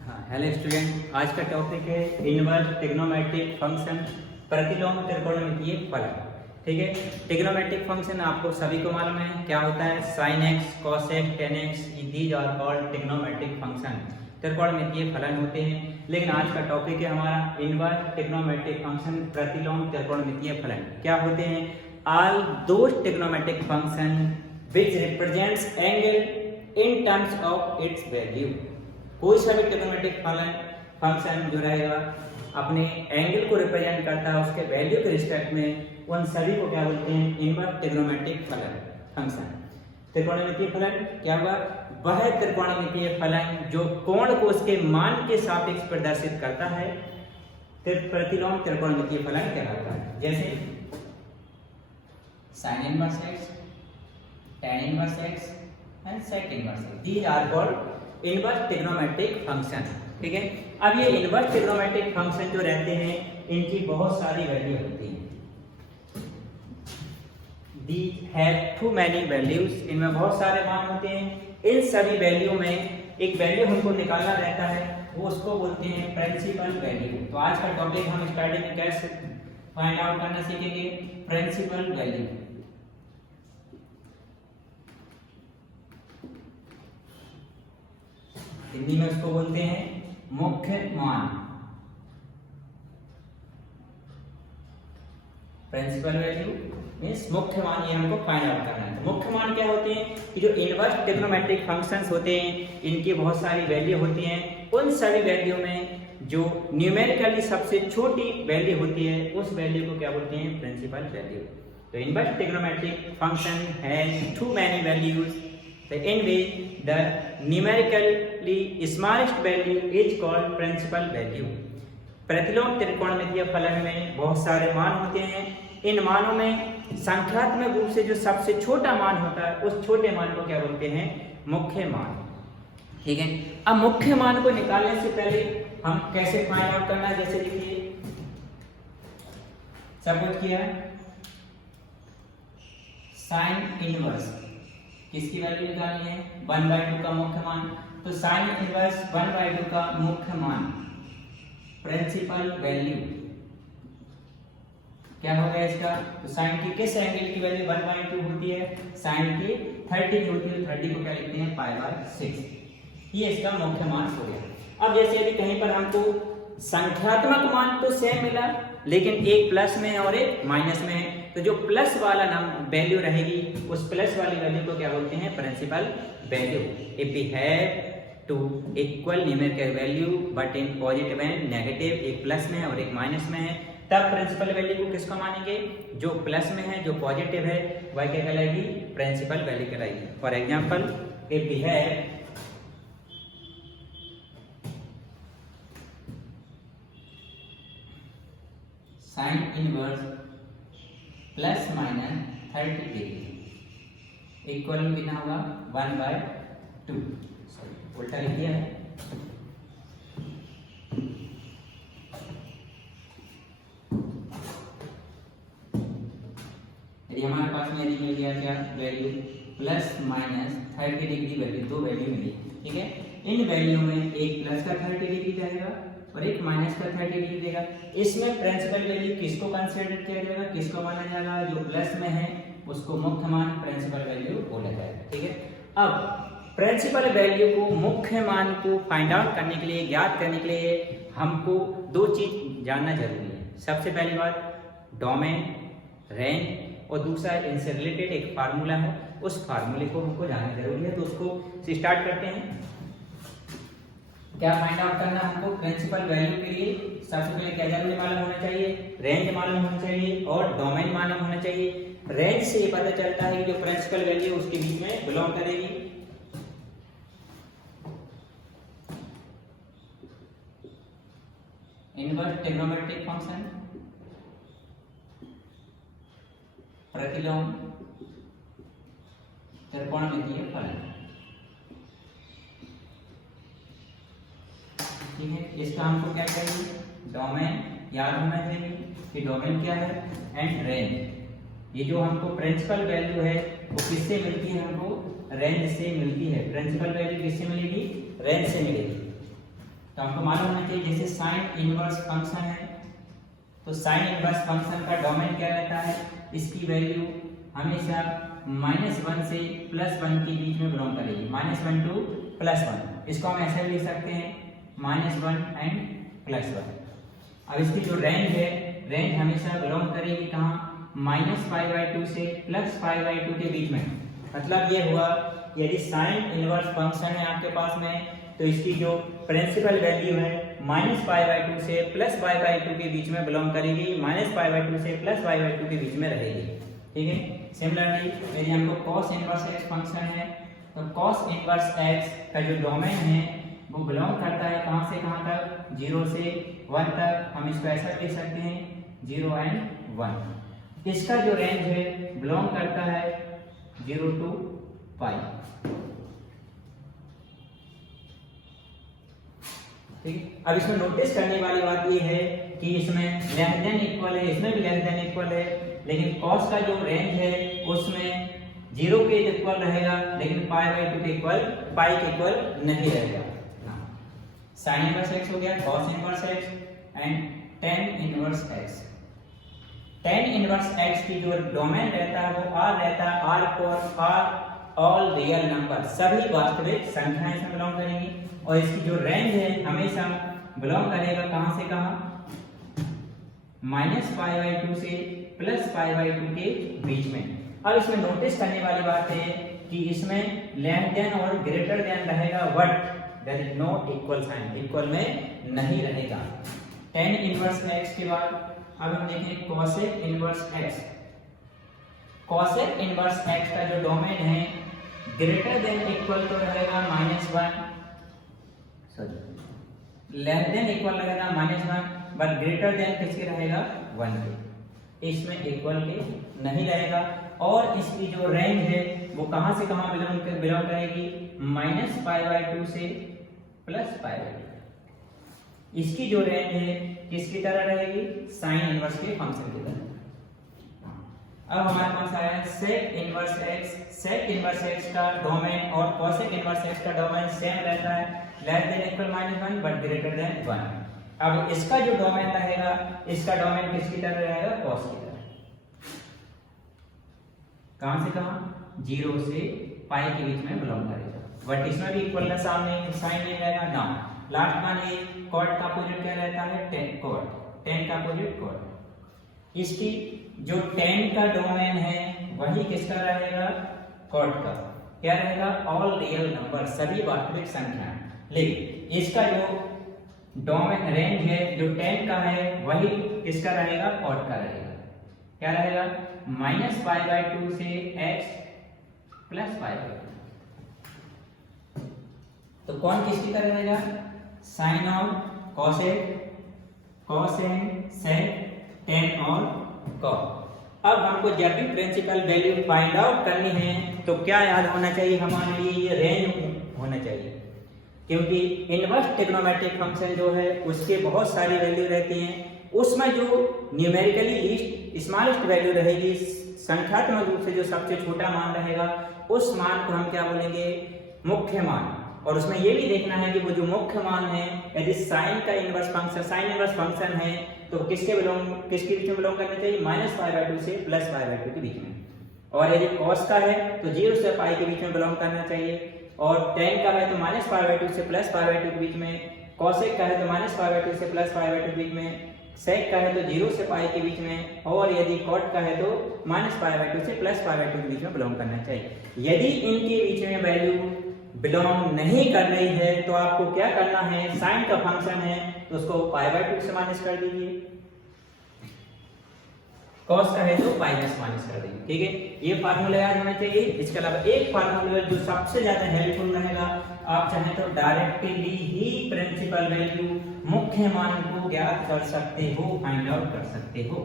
हाँ, hello student. आज का टॉपिक है इनवर्स ट्रिग्नोमेट्रिक फंक्शन, प्रतिलोम त्रिकोणमितीय फलन। ठीक है, ट्रिग्नोमेट्रिक फंक्शन आपको सभी को मालूम है क्या होता है। Sine x, cos x, tan x, these are called trigonometric function, त्रिकोणमितीय फलन होते हैं। लेकिन आज का टॉपिक है हमारा इनवर्स ट्रिग्नोमेट्रिक फंक्शन, प्रतिलोम त्रिकोणमितीय फलन। क्या होते हैं? All those trigonometric function which represents angle in terms of its value। कोई सा भी ट्रिग्नोमेट्रिक फंक्शन जो रहेगा अपने एंगल को रिप्रेजेंट करता है उसके वैल्यू के रिस्पेक्ट में, उन सभी को क्या बोलते हैं? Inverse trigonometric function. त्रिकोणमितीय फलन क्या हुआ? वह त्रिकोणमितीय फलन जो कोण को उसके मान के सापेक्ष प्रदर्शित करता है, प्रतिलोम त्रिकोणमितीय फलन कहलाता है। जैसे sign inverse x, tan inverse x and sec inverse x, these are called inverse trigonometric function। ठीक है, अब ये inverse trigonometric function जो रहते हैं इनकी बहुत सारी वैल्यू होती हैं। These have too many values, इनमें बहुत सारे मान होते हैं। इन सभी वैल्यू में एक वैल्यू हमको निकालना रहता है, वो उसको बोलते हैं प्रिंसिपल वैल्यू। तो आज का टॉपिक हम स्टार्टिंग में कैसे फाइंड आउट करना सीखेंगे? Principal value. हिंदी में उसको बोलते हैं मुख्य मान। प्रिंसिपल वैल्यू मींस मुख्य मान, ये हमको फाइंड आउट करना है। तो मुख्य मान क्या होते हैं कि जो इनवर्स ट्रिग्नोमेट्रिक फंक्शंस होते हैं इनकी बहुत सारी वैल्यू होती हैं। उन सभी वैल्यू में जो न्यूमेरिकली सबसे छोटी वैल्यू होती है उस वैल्यू को क्या बोलते हैं? Principal value. तो inverse trigonometric function has too many values in which the numerically smallest value is called principal value। प्रतिलोम त्रिकोणमितीय फलन में बहुत सारे मान होते हैं। इन मानों में संख्यात्मक रूप से जो सबसे छोटा मान होता है उस छोटे मान को क्या बोलते हैं? मुख्य मान। ठीक है, अब मुख्य मान को निकालने से पहले हम कैसे फाइंड आउट करना है? जैसे देखिए सपोज किया साइन इनवर्स, किसकी वैल्यू निकालनी है? 1/2 का मुख्य मान। तो साइन इनवर्स 1/2 का मुख्य मान, प्रिंसिपल वैल्यू क्या हो गया इसका? तो साइन की किस एंगल की वैल्यू 1/2 होती है? साइन की 30 की होती है। 30 को क्या लिखते हैं? π/6। ये इसका मुख्य मान हो गया। अब जैसे यदि कहीं पर हमको संख्यात्मक मान तो सेम मिला, लेकिन एक प्लस में है और एक माइनस में है, तो जो प्लस वाला वैल्यू रहेगी उस प्लस वाली वैल्यू को क्या बोलते हैं? Principal value. If we have two equal numerical value but in positive and negative, एक प्लस में है और एक माइनस में है, तब प्रिंसिपल वैल्यू को किसको मानेंगे? जो प्लस में है, जो पॉजिटिव है, वह क्या कहलाएगी? प्रिंसिपल वैल्यू कहलाएगी। For example if we have sine inverse plus minus 30 degree equal कितना होगा? 1/2। सॉरी उल्टा लिख दिया है। यदि हमारे पास में मिल गया क्या value? Plus minus 30 degree value, दो वैल्यू मिली। ठीक है, इन वैल्यू में एक प्लस का 30 डिग्री जाएगा और एक माइनस का 30 डिग्री देगा। इसमें प्रिंसिपल वैल्यू किसको कंसीडर किया जाएगा? किसको माना जाएगा? जो प्लस में है उसको मुख्य मान, प्रिंसिपल वैल्यू बोला जाएगा। ठीक है, अब प्रिंसिपल वैल्यू को, मुख्य मान को फाइंड आउट करने के लिए, ज्ञात करने के लिए हमको दो चीज जानना जरूरी है। सबसे पहली बात डोमेन, रेंज, और दूसरा इनसे रिलेटेड एक फार्मूला है, उस फार्मूले को हमको जानना जरूरी है। तो उसको स्टार्ट करते हैं। क्या फाइंड आउट करना हमको? प्रिंसिपल वैल्यू के लिए सबसे पहले क्या जरूरी मालूम होना चाहिए? रेंज मालूम होना चाहिए और डोमेन मालूम होना चाहिए। रेंज से ये पता चलता है कि जो प्रिंसिपल वैल्यू उसके बीच में बिलोंग करेगी। इनवर्स ट्रिग्नोमेट्रिक फंक्शन, प्रतिलोम त्रिकोणमितीय फलन। ठीक है, इसका हमको क्या चाहिए? डोमेन याद होना चाहिए कि डोमेन क्या है एंड रेंज। ये जो हमको प्रिंसिपल वैल्यू है वो किससे मिलती है? हमको रेंज से मिलती है। प्रिंसिपल वैल्यू किससे मिलेगी? रेंज से मिलेगी। तो हमको मालूम होना चाहिए जैसे साइन इनवर्स फंक्शन है, तो साइन इनवर्स फंक्शन का डोमेन क्या रहता है, इसकी वैल्यू हमेशा -1 से +1 के बीच में बिलोंग करेगी, -1 टू +1। इसको हम ऐसे भी लिख सकते हैं -1 एंड +1। अब इसकी जो रेंज है, रेंज हमेशा बिलोंग करेगी कहाँ, -π/2 से +π/2 के बीच में। मतलब ये हुआ यदि साइन इनवर्स फंक्शन है आपके पास में, तो इसकी जो प्रिंसिपल वैल्यू है -π/2 से +π/2 के बीच में बिलोंग करेगी, -π/2 से +π/2 के बीच में रहेगी। ठीक है। सिमिलरली यदि हमको cos इनवर्स x फंक्शन है, तो cos इनवर्स x का जो डोमेन है वो बिलोंग करता है कहाँ से कहाँ तक, 0 से 1 तक। हम इसको ऐसा लिख सकते हैं 0 एंड 1। इसका जो रेंज है बिलोंग करता है 0 टू π। ठीक। अब इसमें नोटिस करने वाली बात ये है कि इसमें लेस देन इक्वल है, इसमें भी लेस देन इक्वल है, लेकिन cos का जो रेंज है उसमें 0 के इक्वल रहेगा, लेकिन π/2 के इक्वल, पाई के इक्वल नहीं रहेगा। साइन इनवर्स x हो गया, cos inverse x and tan inverse x। tan inverse x की जो डोमेन रहता है वो r रहता है, r for r all real number, सभी वास्तविक संख्याएं इसमें बिलोंग करेंगी। और इसकी जो रेंज है हमेशा बिलोंग करेगा कहां से कहां, -π/2 से +π/2 के बीच में। अब इसमें नोटिस करने वाली बात है कि इसमें लेस देन और ग्रेटर देन रहेगा what, that is not equal sign, equal में नहीं रहेगा। tan इनवर्स x के बाद अब हम देखें cosec inverse x। cosec inverse x का जो डोमेन है ग्रेटर देन इक्वल तो रहेगा -1, सॉरी लेस देन इक्वल रहेगा -1, बट ग्रेटर देन किसके रहेगा, 1 के। इसमें इक्वल के नहीं रहेगा। और इसकी जो रेंज है वो कहां से कहां बिलोंग करेगी, -π/2 से +π/2। इसकी जो रेंज है किसकी तरह रहेगी, साइन इनवर्स के फंक्शन की तरह। अब हमारे पास आया है sec inverse x। sec inverse x का डोमेन और cosec इनवर्स x का डोमेन सेम रहता है, less than equal -1 but greater than 1। अब इसका जो डोमेन रहेगा, इसका डोमेन किसकी तरह रहेगा, cos की तरह। कहां से कहां, 0 से π के बीच में बिलोंग करेगा, बट इसमें भी इक्वल सामने साइन नहीं रहेगा ना। लास्ट वन है cot का अपोजिट क्या रहता है, tan cot, tan का अपोजिट cot। इसकी जो tan का डोमेन है वही किसका रहेगा, cot का। क्या रहेगा, ऑल रियल नंबर, सभी वास्तविक संख्याएं। लेकिन इसका जो डोमेन रेंज है जो tan का है वही किसका रहेगा, cot का रहेगा। क्या रहेगा, -π/2 से x +π/2। तो कौन किसकी तरह रहेगा, साइन और cosec, cosine, sec, tan और cot। अब हमको जब भी प्रिंसिपल वैल्यू फाइंड आउट करनी है तो क्या याद होना चाहिए हमारे लिए, ये रेंज होना चाहिए, क्योंकि इनवर्स ट्रिग्नोमेट्रिक फंक्शन जो है उसके बहुत सारी वैल्यू रहती हैं। उसमें जो न्यूमेरिकली लीस्ट स्मॉलेस्ट वैल्यू रहेगी, संख्यात्मक रूप से जो सबसे छोटा मान रहेगा, उस मान को हम क्या बोलेंगे, मुख्य मान। और उसमें ये भी देखना है कि वो जो मुख्य मान है, यदि साइन का inverse function, sine inverse function है तो किसके बीच में बिलोंग करना चाहिए, -π/2 से +π/2 के बीच में। और यदि cos का है तो 0 से π के बीच में बिलोंग करना चाहिए। और tan का है तो -π/2 से +π/2 के बीच में, cosec का है तो -π/2 से +π/2 के बीच में, sec का है तो 0 से π के बीच में, और यदि cot का है तो -π/2 से +π/2 के बीच में बिलोंग करना चाहिए। यदि इनके बीच में वैल्यू बिलोंग नहीं कर रही है तो आपको क्या करना है, साइन का फंक्शन है तो उसको π/2 से माइनस कर दीजिए, cos का है तो π से माइनस कर दीजिए। ठीक है, ये फार्मूला याद होना चाहिए। इसके अलावा एक फार्मूला जो सबसे ज्यादा हेल्पफुल रहेगा, आप चाहें तो डायरेक्टली ही प्रिंसिपल वैल्यू, मुख्य मान को ज्ञात कर सकते हो, फाइंड आउट कर सकते हो।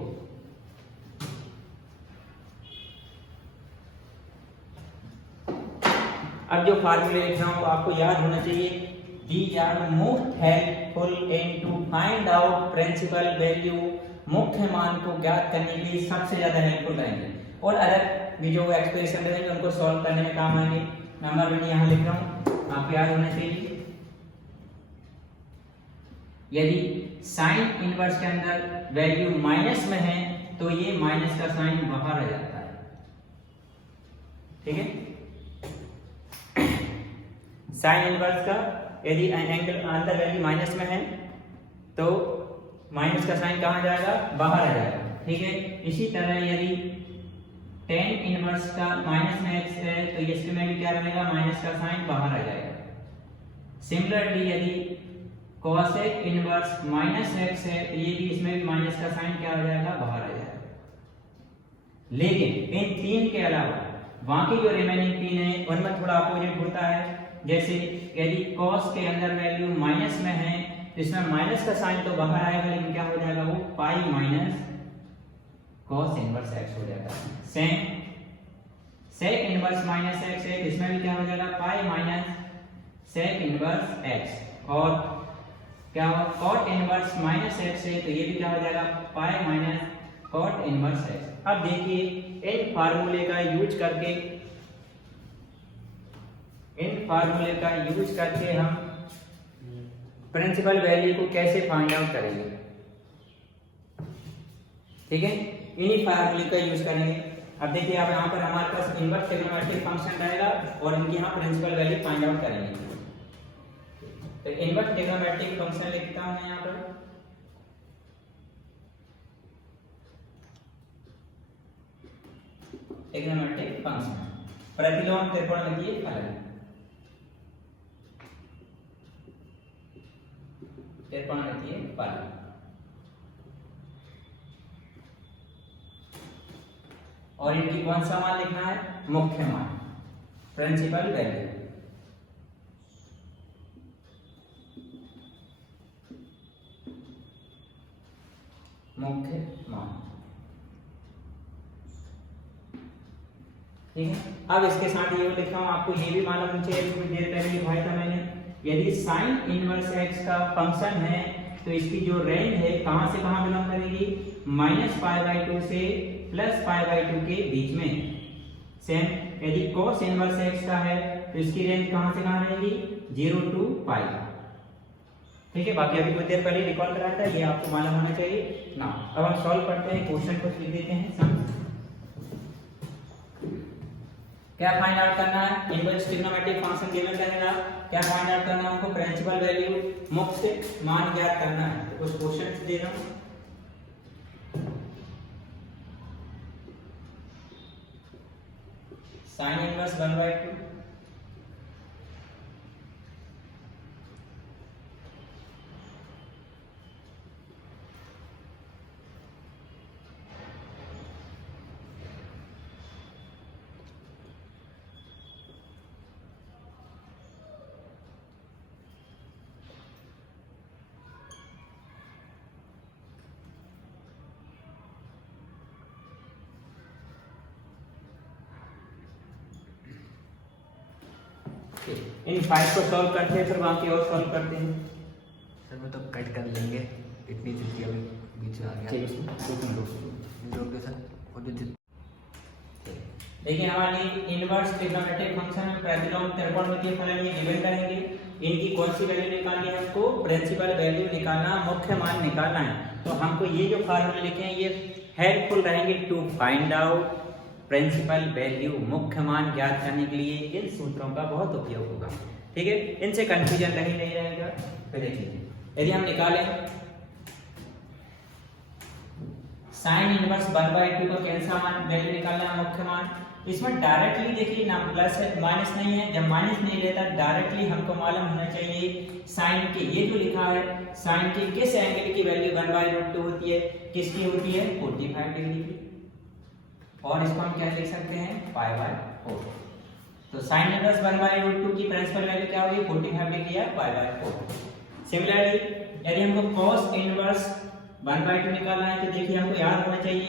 अब जो फार्मूले लिख रहा हूं आपको याद होना चाहिए, these are most helpful in to find out principal value. मुख्य मान को ज्ञात करने के लिए सबसे ज्यादा हेल्पफुल रहेंगे, और अदर भी जो एक्सप्रेशन रहेंगे उनको सॉल्व करने में काम आएंगे। नंबर मैंने यहाँ लिख रहा हूँ, आपको याद होना चाहिए यदि साइन इनवर्स के अंदर वैल्यू माइनस में है तो ये माइनस का साइन बाहर आ जाता है, ठीक है। साइन इनवर्स का यदि एंगल अंदर वैल्यू माइनस में है तो माइनस का साइन कहाँ जाएगा, बाहर आ जाएगा, ठीक है। इसी तरह यदि टेन इनवर्स का माइनस में x है तो इसमें भी क्या बनेगा, माइनस का साइन बाहर आ जाएगा। सिमिलरली यदि कोसेक इनवर्स माइनस x है तो ये भी इसमें भी माइनस का साइन क्या हो जाएगा, बाहर आ जाएगा। लेकिन इन तीन के अलावा बाकी जो रिमेनिंग तीन है उनमें थोड़ा अपोजिट होता है। जैसे यदि cos के अंदर वैल्यू माइनस में है तो इसमें माइनस का साइन तो बाहर आएगा, लेकिन क्या हो जाएगा, वो pi minus cos inverse x हो जाएगा। Same sec inverse minus x है, इसमें भी क्या हो जाएगा, pi minus sec inverse x। और क्या हो, cot इनवर्स माइनस x है तो ये भी क्या हो जाएगा, pi minus cot inverse x। अब देखिए इन फार्मूले का यूज करके हम प्रिंसिपल वैल्यू को कैसे फाइंड आउट करेंगे, ठीक है। इन्हीं फार्मूले का यूज करेंगे। अब देखिए अब यहाँ पर हमारे पास इनवर्स ट्रिग्नोमेट्रिक फंक्शन रहेगा और इनकी यहाँ प्रिंसिपल वैल्यू फाइंड आउट करेंगे। तो इनवर्स ट्रिग्नोमेट्रिक फंक्शन लिखता हूँ मैं यहाँ पर, ट्रिग्नोमेट्रिक फंक्शन प्रतिलोम त्रिकोणमितीय फलन, त्रिकोणमितीय फलन। और इनकी कौन सा मान लिखना है, मुख्य मान, प्रिंसिपल वैल्यू। मुख्य मान, ठीक है। अब इसके साथ ये लिखा हूं, आपको ये भी मालूम चाहिए, थोड़ी देर पहले लिखवाया था मैंने। यदि साइन इनवर्स x का फंक्शन है तो इसकी जो रेंज है कहां से कहां बिलोंग करेगी, -π/2 से +π/2 के बीच में। सेम यदि cos इनवर्स x का है तो इसकी रेंज कहां से कहां रहेगी, 0 to π, ठीक है। बाकी अभी कुछ देर पहले रिकॉल कराया था, ये आपको मालूम होना चाहिए ना। अब हम सॉल्व करते हैं, क्वेश्चन को लिख देते हैं। क्या फाइंड आउट करना है, इनवर्स ट्रिग्नोमेट्रिक फंक्शन गिवन रहेगा, क्या फाइंड आउट करना है हमको, प्रिंसिपल वैल्यू, मुख्य मान ज्ञात करना है। तो कुछ क्वेश्चंस दे रहा हूं। साइन इनवर्स 1/2, इन 5 को सॉल्व करते हैं, फिर बाकी और सॉल्व करते हैं। सर वो तो कट कर लेंगे, इतनी जितनी अभी बीच में आ गया। ठीक है सर। और जो देखिए हमारी इनवर्स ट्रिग्नोमेट्रिक फंक्शन में प्रतिलोम त्रिकोणमितीय फलन ये गिवन करेंगे। इनकी कौन सी वैल्यू निकालनी है, हमको प्रिंसिपल वैल्यू निकालना, मुख्य मान निकालना है। तो हमको ये जो फार्मूले लिखे हैं ये हेल्पफुल रहेंगे to find out principal value, मुख्य मान ज्ञात करने के लिए इन सूत्रों का बहुत उपयोग होगा, ठीक है। इनसे कंफ्यूजन नहीं रहेगा। तो देखिए यदि हम निकालें साइन इनवर्स 1/2 का कैसा मान वैल्यू निकालना है, मुख्य मान। इसमें डायरेक्टली देखिए ना प्लस है माइनस नहीं है, जब माइनस नहीं लेता डायरेक्टली हमको मालूम होना चाहिए साइन के, ये जो लिखा है साइन के किस एंगल की वैल्यू 1/2 होती है, किसकी होती है, 45 डिग्री की। और इसको हम क्या लिख सकते हैं, π/4। तो साइन इनवर्स 1/2 की प्रिंसिपल वैल्यू क्या होगी, 45 डिग्री या π/4। सिमिलरली यदि हमको cos इनवर्स 1/2 निकालना है तो देखिए हमको याद होना चाहिए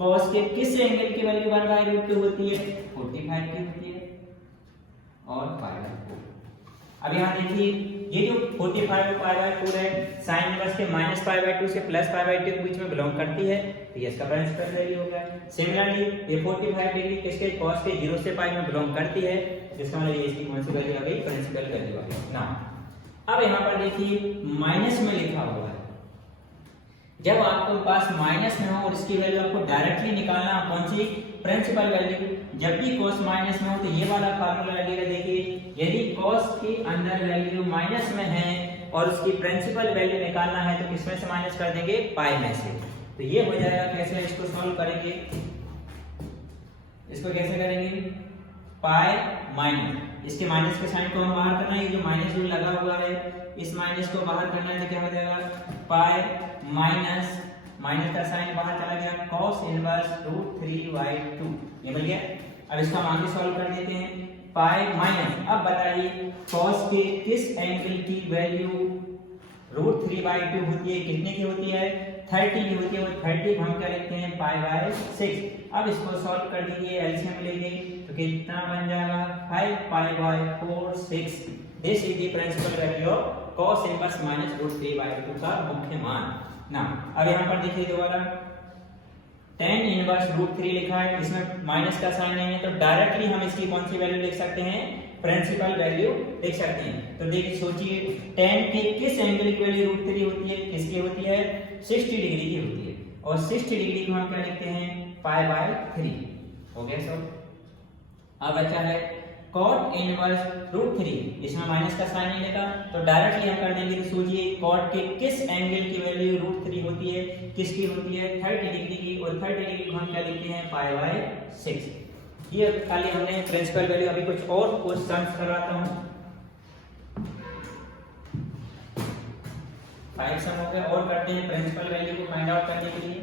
cos के किस एंगल की वैल्यू 1/2 होती है, 45 की होती है और π/4। अब यहाँ देखिए ये जो 45 और π/4 है साइन इनवर्स के -π/2 से +π/2 के बीच में बिलोंग करती है, तो ये इसका प्रिंसिपल वैल्यू होगा। सिमिलरली ये 45 डिग्री किसके, cos के 0 से π में बिलोंग करती है, जिसका मतलब ये इसकी कौन सी वैल्यू आ गई, प्रिंसिपल वैल्यू आ गई ना। अब यहाँ पर देखिए माइनस में लिखा हुआ है, जब आपके पास माइनस में हो और इसकी वैल्यू आपको डायरेक्टली निकालना कौन सी, प्रिंसिपल वैल्यू, जब भी कॉस माइनस में हो तो ये वाला फार्मूला लगेगा। देखिए यदि कॉस के अंदर वैल्यू माइनस में है और उसकी प्रिंसिपल वैल्यू निकालना है तो किसमें से माइनस कर देंगे, पाई में से। तो ये हो जाएगा, कैसे इसको सॉल्व करेंगे, इसको कैसे करेंगे, पाई माइनस, इसके माइनस के साइन को हम बाहर करना है, ये जो माइनस जो लगा हुआ है इस माइनस को बाहर करना है तो क्या हो जाएगा, पाई माइनस, माइनस का साइन बाहर चला गया, cos इनवर्स √3/2 ये मिल गया। अब इसको हम आगे सॉल्व कर देते हैं, पाई माइनस, अब बताइए cos के किस एंगल की वैल्यू √3/2 होती है, कितने की होती है, 30 की होती है, वो 30 हम क्या लिखते हैं, π/6। अब इसको सॉल्व कर दीजिए, एलसीएम लेंगे तो कितना बन जाएगा, 5π/4 6। This is the principal value of cos inverse minus √3/2 का मुख्य मान ना। अब यहाँ पर देखिए दोबारा tan इनवर्स √3 लिखा है, इसमें माइनस का साइन नहीं है तो डायरेक्टली हम इसकी कौन सी वैल्यू लिख सकते हैं, प्रिंसिपल वैल्यू लिख सकते हैं। तो देखिए सोचिए tan के किस एंगल की वैल्यू √3 होती है, किसकी होती है, 60 डिग्री की होती है, और 60 डिग्री को हम क्या लिखते हैं, π/3 हो गया सब। अब अच्छा है cot इनवर्स √3, इसमें माइनस का साइन नहीं लगा तो डायरेक्टली हम कर देंगे। तो सोचिए cot के किस एंगल की वैल्यू √3 होती है, किसकी होती है, 30 डिग्री की, और 30 डिग्री को हम क्या लिखते हैं, π/6। ये खाली हमने प्रिंसिपल वैल्यू, अभी कुछ और क्वेश्चंस करवाता हूं, 5 सम हो गए और करते हैं प्रिंसिपल वैल्यू को फाइंड आउट करने के लिए।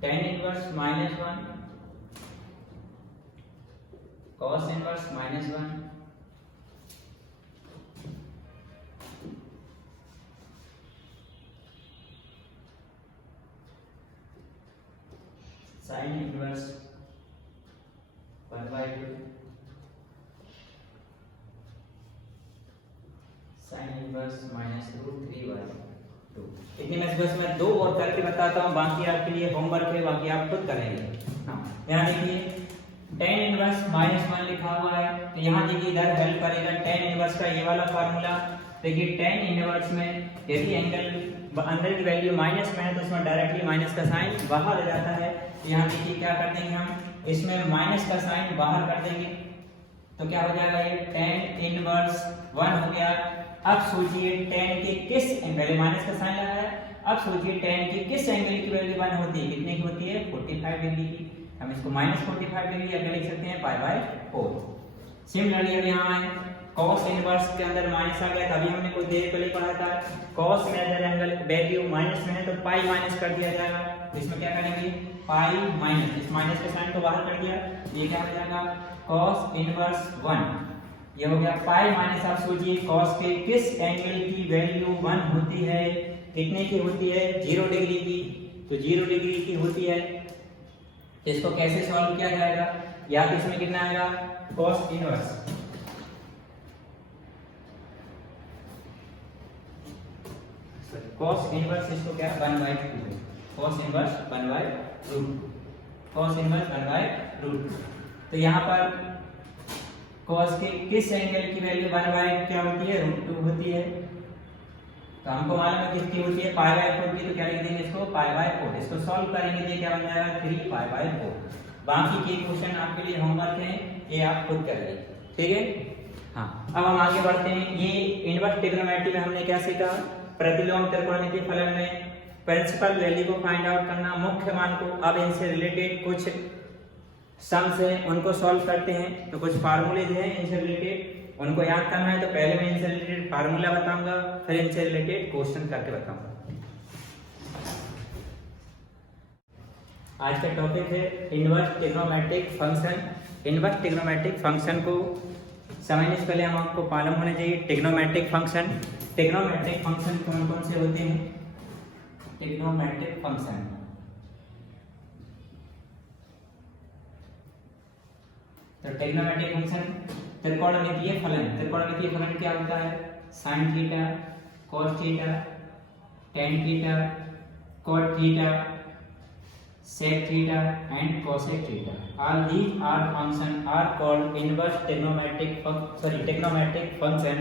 tan inverse -1 cos inverse -1 sin inverse 1/2 sin inverse -√3/2। इतने में बस मैं दो और करके बताता हूँ, बाकी आपके लिए होमवर्क है, बाकी आप खुद करेंगे। हाँ यहाँ देखिए tan इनवर्स -1 लिखा हुआ है, तो यहाँ देखिए इधर हेल्प करेगा tan इनवर्स का ये वाला फार्मूला। देखिए tan इनवर्स में यदि एंगल अंदर की वैल्यू माइनस में है तो उसमें डायरेक्टली माइनस का साइन बाहर आ जाता है। तो यहाँ देखिए क्या कर देंगे हम, इसमें माइनस का साइन बाहर कर देंगे तो क्या हो जाएगा, ये tan इनवर्स 1 हो गया। अब सोचिए tan के किस एंगल, माइनस का साइन लगा है, अब सोचिए tan के किस एंगल की वैल्यू 1 होती है, कितने की होती है, 45 डिग्री की। हम इसको -45 डिग्री या लिख सकते हैं π/4। सिमिलरली अब यहाँ आए cos इनवर्स के अंदर माइनस आ गया, तभी हमने कुछ देर पहले पढ़ा था cos में अगर एंगल वैल्यू माइनस में है तो पाई माइनस कर दिया जाएगा। तो इसमें क्या करेंगे, पाई माइनस, इस माइनस के साइन को बाहर कर दिया, ये क्या हो जाएगा, cos इनवर्स 1 ये हो गया पाई माइनस। आप सोचिए cos के किस एंगल की वैल्यू 1 होती है, कितने की होती है, 0 डिग्री की, तो 0 डिग्री की होती है। तो इसको कैसे सॉल्व किया जाएगा, या तो इसमें कितना आएगा, cos इनवर्स इसको क्या 1/2, cos इनवर्स 1/√, cos इनवर्स 1/√। तो यहाँ पर cos के किस एंगल की वैल्यू 1/2 क्या होती है, √2 होती है। तो हमको मालूम है कितनी होती है, π/4 की, तो क्या लिख देंगे इसको π/4। इसको सॉल्व करेंगे तो क्या बन जाएगा, 3π/4। बाकी के क्वेश्चन आपके लिए होमवर्क है, ये आप खुद करिए, ठीक है। हाँ अब हम आगे बढ़ते हैं। ये इनवर्स ट्रिग्नोमेट्री में हमने क्या सीखा, प्रतिलोम त्रिकोणमितीय फलन में प्रिंसिपल वैल्यू को फाइंड आउट करना, मुख्य मान को। अब इनसे रिलेटेड कुछ सम्स हैं उनको सॉल्व करते हैं, तो कुछ फार्मूलेज हैं इनसे रिलेटेड, उनको याद करना है। तो पहले मैं इनसे रिलेटेड फार्मूला बताऊंगा, फिर इनसे रिलेटेड क्वेश्चन करके बताऊंगा। आज का टॉपिक है inverse trigonometric function. Inverse trigonometric function को समझने से पहले हम आपको मालूम होना चाहिए ट्रिग्नोमेट्रिक फंक्शन। ट्रिग्नोमेट्रिक फंक्शन कौन कौन से होते हैं, ट्रिग्नोमेट्रिक फंक्शन तो ट्रिग्नोमेट्रिक फंक्शन त्रिकोणमितीय फलन, त्रिकोणमितीय फलन क्या होता है? sin theta, cos theta, tan theta, cot theta, sec theta and cosec theta. All these are function are called inverse trigonometric function.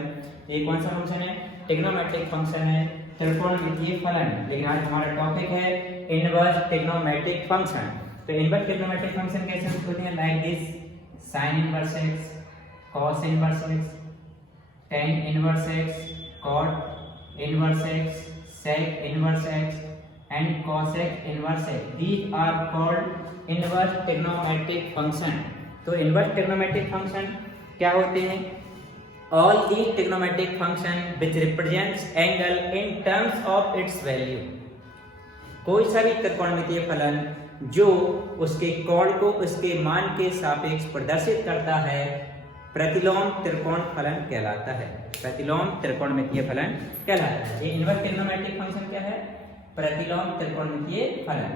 ये कौन सा फंक्शन है? ट्रिग्नोमेट्रिक फंक्शन है, त्रिकोणमितीय फलन। लेकिन आज हमारा टॉपिक है इनवर्स ट्रिग्नोमेट्रिक फंक्शन। तो इनवर्स ट्रिग्नोमेट्रिक फंक्शन कैसे होते हैं? Like this sin inverse x, cos inverse x, tan inverse x, cot inverse x, sec inverse x and cosec inverse x. These are called inverse trigonometric function. तो inverse trigonometric function क्या होते हैं? All these trigonometric function which represents angle in terms of its value. कोई सा भी त्रिकोणमितीय फलन जो उसके कोण को उसके मान के सापेक्ष प्रदर्शित करता है प्रतिलोम त्रिकोण फलन कहलाता है। प्रतिलोम त्रिकोणमितीय फलन कहलाता है। ये इनवर्स ट्रिग्नोमेट्रिक फंक्शन क्या है? प्रतिलोम त्रिकोणमितीय फलन।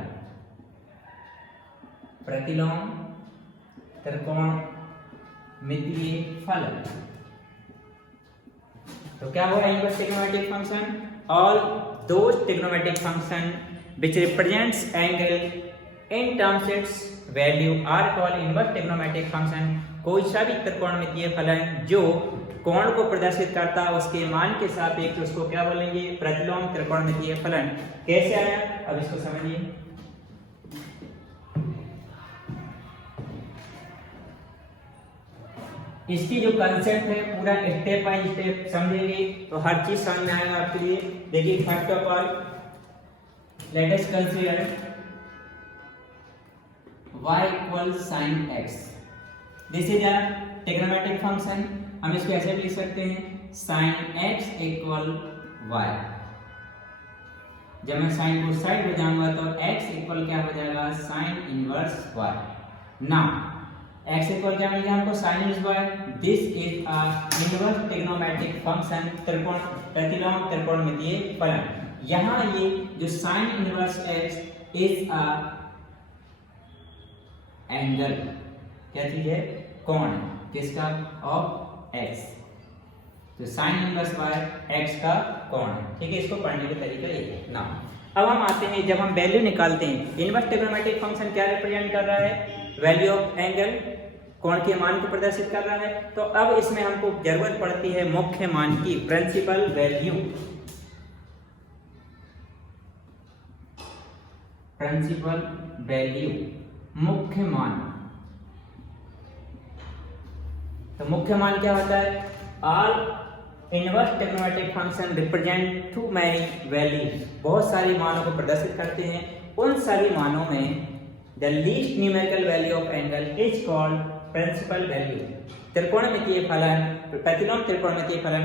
प्रतिलोम त्रिकोणमितीय फलन। तो क्या हुआ inverse trigonometric function? All those trigonometric function which represents angle in terms its value are called inverse trigonometric function. कोई सा भी त्रिकोणमितीय फलन जो कोण को प्रदर्शित करता है उसके मान के सापेक्ष उसको क्या बोलेंगे? प्रतिलोम त्रिकोणमितीय फलन। कैसे आया अब इसको समझिए। इसकी जो कंसेप्ट है पूरा स्टेप बाय स्टेप समझेंगे तो हर चीज समझ में आएगा आपके लिए। देखिए first of all let us consider y equals sin x. This is a trigonometric function. हम इसको ऐसे भी लिख सकते हैं sin x इक्वल y। जब मैं sin को साइड हो जाऊंगा तो x इक्वल क्या हो जाएगा? sin inverse y। Now x equal क्या मिल गया हमको? sin inverse y। This is a inverse trigonometric function, त्रिकोण प्रतिलोम त्रिकोणमितीय फलन। यहाँ ये जो sin inverse x is a angle, क्या चीज है? कोण। किसका? Of x। तो sin इनवर्स y x का कोण। ठीक है, इसको पढ़ने का तरीका ये है ना। अब हम आते हैं, जब हम वैल्यू निकालते हैं, इनवर्स ट्रिग्नोमेट्रिक फंक्शन क्या रिप्रेजेंट कर रहा है? वैल्यू ऑफ एंगल, कोण के मान को प्रदर्शित कर रहा है। तो अब इसमें हमको जरूरत पड़ती है मुख्य मान की, प्रिंसिपल वैल्यू। प्रिंसिपल वैल्यू, मुख्य मान। तो मुख्य मान क्या होता है? All inverse trigonometric function represent too many values. बहुत सारी मानों को प्रदर्शित करते हैं। उन सभी मानों में the least numerical value of angle is called principal value. त्रिकोणमितीय फलन, प्रतिलोम त्रिकोणमितीय फलन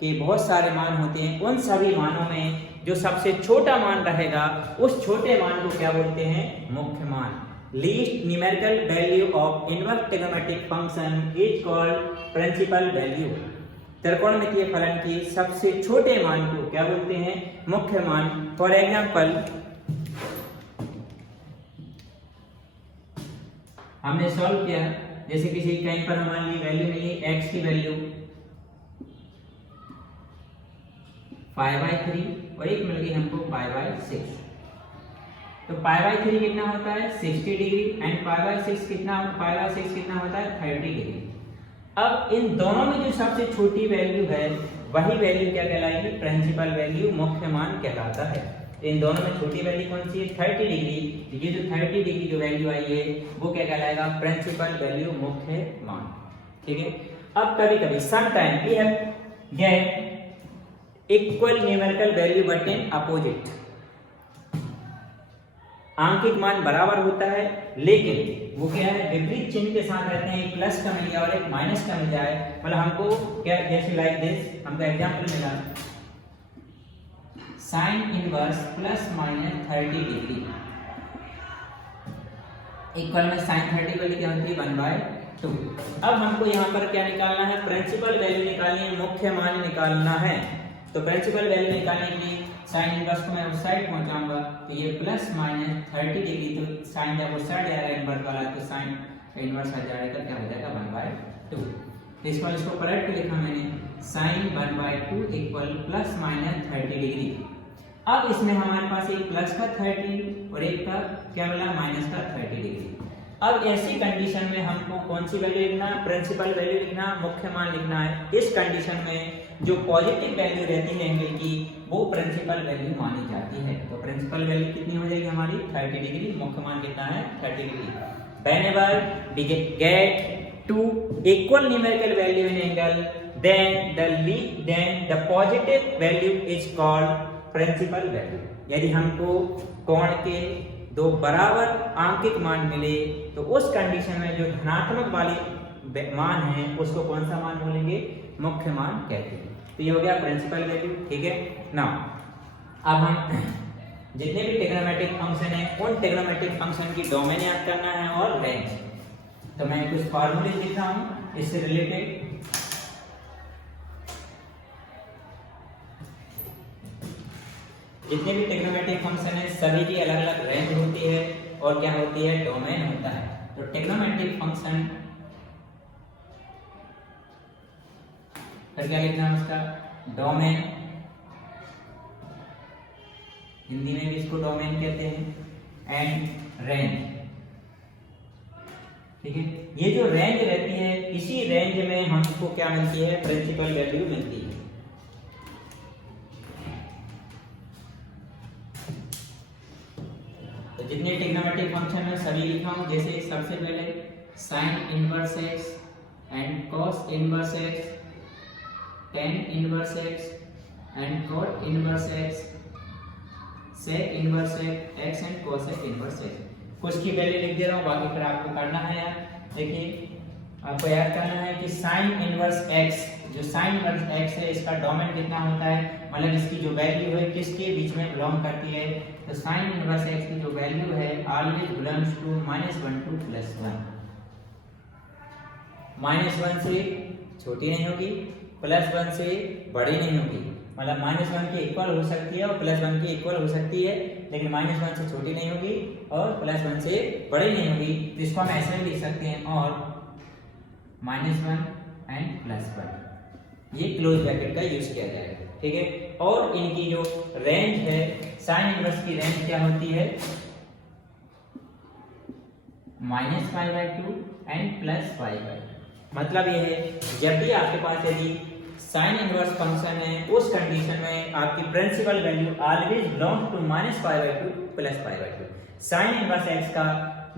के बहुत सारे मान होते हैं। उन सभी मानों में जो सबसे छोटा मान रहेगा उस छोटे मान को क्या बोलते हैं? मुख्य मान। Least numerical value of inverse trigonometric function is called principal value. त्रिकोणमितीय फलन के सबसे छोटे मान को क्या बोलते हैं? मुख्य मान। फॉर एग्जांपल हमने सॉल्व किया, जैसे किसी कहीं पर हमारी वैल्यू मिली x की वैल्यू 5/3 और एक मिल गई हमको 5/6। तो π/3 कितना होता है? 60 डिग्री एंड π/6 कितना होता है? 30 डिग्री। अब इन दोनों में जो सबसे छोटी वैल्यू है वही वैल्यू क्या कहलाएगी? प्रिंसिपल वैल्यू, मुख्य मान कहलाता है। इन दोनों में छोटी वैल्यू कौन सी है? 30 डिग्री। ये जो 30 डिग्री जो वैल्यू आई है वो क्या कहलाएगा? प्रिंसिपल वैल्यू, मुख्य मान। ठीक है। अब कभी कभी sometime we have get equal numerical value but in opposite. आंकिक मान बराबर होता है लेकिन वो क्या है? विपरीत चिन्ह के साथ रहते हैं। एक प्लस का मिल जाए और एक माइनस का मिल जाए। मतलब हमको क्या, जैसे लाइक दिस हमको एग्जांपल मिला sin inverse plus minus 30 degree equal में sin 30 वैल्यू क्या होती है? 1/2। अब हमको यहाँ पर क्या निकालना है? प्रिंसिपल वैल्यू निकालनी है, मुख्य मान निकालना है। तो प्रिंसिपल वैल्यू निकालने के लिए sin इनवर्स को मैं उस साइड पहुंचाऊंगा तो ये प्लस माइनस 30 डिग्री। तो sin जब उस साइड जा रहा है इनवर्स वाला तो sin इनवर्स आ जाएगा, क्या हो जाएगा 1/2। इसको पलट के लिखा मैंने, sine 1/2 equal plus minus 30 degree. अब इसमें हमारे पास एक प्लस का 30 और एक का क्या मिला, माइनस का 30 डिग्री। अब ऐसी कंडीशन में हमको कौन सी वैल्यू लिखना, प्रिंसिपल वैल्यू लिखना, मुख्य मान लिखना है। इस कंडीशन में जो पॉजिटिव वैल्यू रहती है एंगल की वो प्रिंसिपल वैल्यू मानी जाती है। तो प्रिंसिपल वैल्यू कितनी हो जाएगी हमारी 30 डिग्री, मुख्य मान कितना है 30 degree. Whenever we get two equal numerical value in angle, then the positive value is called principal value। यदि हमको कोण के दो बराबर आंकिक मान मिले तो उस कंडीशन में जो धनात्मक वाले मान है उसको कौन सा मान बोलेंगे, मुख्य मान कहते हैं। तो ये हो गया प्रिंसिपल वैल्यू, ठीक है ना। अब हम जितने भी ट्रिग्नोमेट्रिक फंक्शन है उन ट्रिग्नोमेट्रिक फंक्शन की डोमेन याद करना है और रेंज। तो मैं कुछ फार्मूले लिख रहा हूं इससे रिलेटेड। जितने भी ट्रिग्नोमेट्रिक फंक्शन है सभी की अलग अलग रेंज होती है और क्या होती है, डोमेन होता है। तो ट्रिग्नोमेट्रिक फंक्शन फिर क्या लिखना है उसका, डोमेन, हिंदी में भी इसको डोमेन कहते हैं, एंड रेंज, ठीक है। ये जो रेंज रहती है इसी रेंज में हमको क्या मिलती है, प्रिंसिपल वैल्यू मिलती है। तो जितने ट्रिग्नोमेट्रिक फंक्शन में सभी लिखा हूं, जैसे सबसे पहले sine inverse x and cos inverse x, tan inverse x and cot inverse x, sec inverse x and cosec inverse x. कुछ की वैल्यू लिख दे रहा हूं, बाकी फिर आपको करना है यार। देखिए आपको याद करना है कि साइन इनवर्स एक्स, जो साइन इनवर्स एक्स है इसका डोमेन कितना होता है, मतलब इसकी जो वैल्यू है किसके बीच में बिलोंग करती है। तो साइन इनवर्स एक्स की जो वैल्यू है ऑलवेज बिलोंग्स टू -1 to +1। -1 से छोटी नहीं होगी, +1 से बड़ी नहीं होगी, मतलब -1 के इक्वल हो सकती है और +1 के इक्वल हो सकती है, लेकिन -1 से छोटी नहीं होगी और +1 से बड़ी नहीं होगी। तो इसको हम ऐसे लिख सकते हैं, और -1 एंड +1, ये क्लोज ब्रैकेट का यूज किया जाएगा, ठीक है। और इनकी जो रेंज है, साइन इनवर्स की रेंज क्या होती है, -π/2 एंड +π/2। मतलब ये है जब भी आपके पास यदि साइन इनवर्स फंक्शन है उस कंडीशन में आपकी principal value always belong to -π/2 +π/2। Sine inverse x का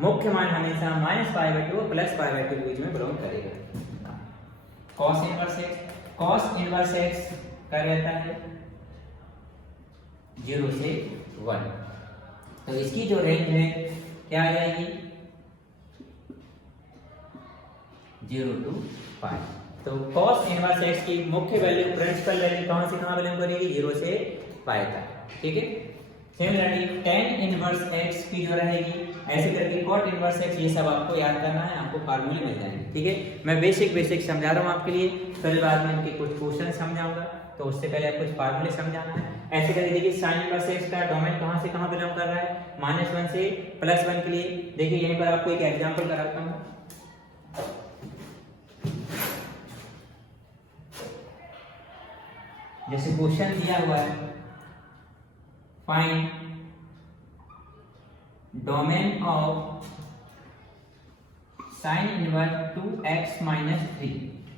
मुख्य मान हमेशा -π/2 और +π/2 के बीच में बिलोंग करेगा। Cos inverse x, cos inverse x का रहता है 0 से 1। तो इसकी जो रेंज है क्या आ जाएगी, 0 to π। तो cos इनवर्स x की मुख्य वैल्यू, प्रिंसिपल वैल्यू कहां से कहां बिलोंग करेगी, 0 से π तक, ठीक है। सिमिलरली tan इनवर्स x की जो रहेगी ऐसे करके cot इनवर्स x, ये सब आपको याद करना है, आपको फार्मूले मिल जाएंगे, ठीक है। मैं बेसिक समझा रहा हूं आपके लिए, फिर बाद में इनके कुछ क्वेश्चन समझाऊंगा, तो उससे पहले आप कुछ फार्मूले समझाना है। ऐसे करके देखिए साइन इनवर्स x का डोमेन कहां से कहां बिलोंग कर रहा है, -1 से +1 के लिए। देखिए यहीं पर आपको एक एग्जांपल कराता हूं। जैसे क्वेश्चन दिया हुआ है, find domain of sine inverse 2x - 3।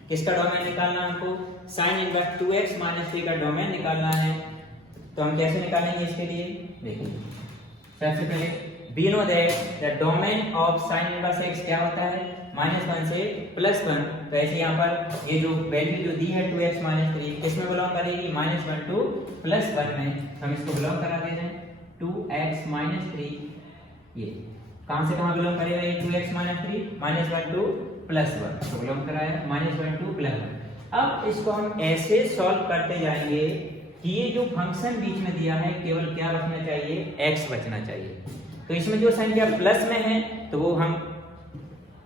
किसका डोमेन निकालना है हमको, साइन इनवर्स 2x - 3 का डोमेन निकालना है। तो हम कैसे निकालेंगे इसके लिए, देखिए सबसे पहले we know that the domain of sin inverse x क्या होता है, -1 से +1। तो ऐसे यहाँ पर ये जो वैल्यू जो दी है 2x - 3 किसमें बिलोंग करेगी, -1 to +1 में। हम इसको बिलोंग करा दे रहे हैं 2x - 3, ये कहां से कहां बिलोंग करेगा, ये 2x - 3 -1 to +1 तो बिलोंग कराया -1 to +1। अब इसको हम ऐसे सॉल्व करते जाएंगे कि ये जो फंक्शन बीच में दिया है केवल क्या बचना चाहिए, x बचना चाहिए। तो इसमें जो संख्या प्लस में है तो वो हम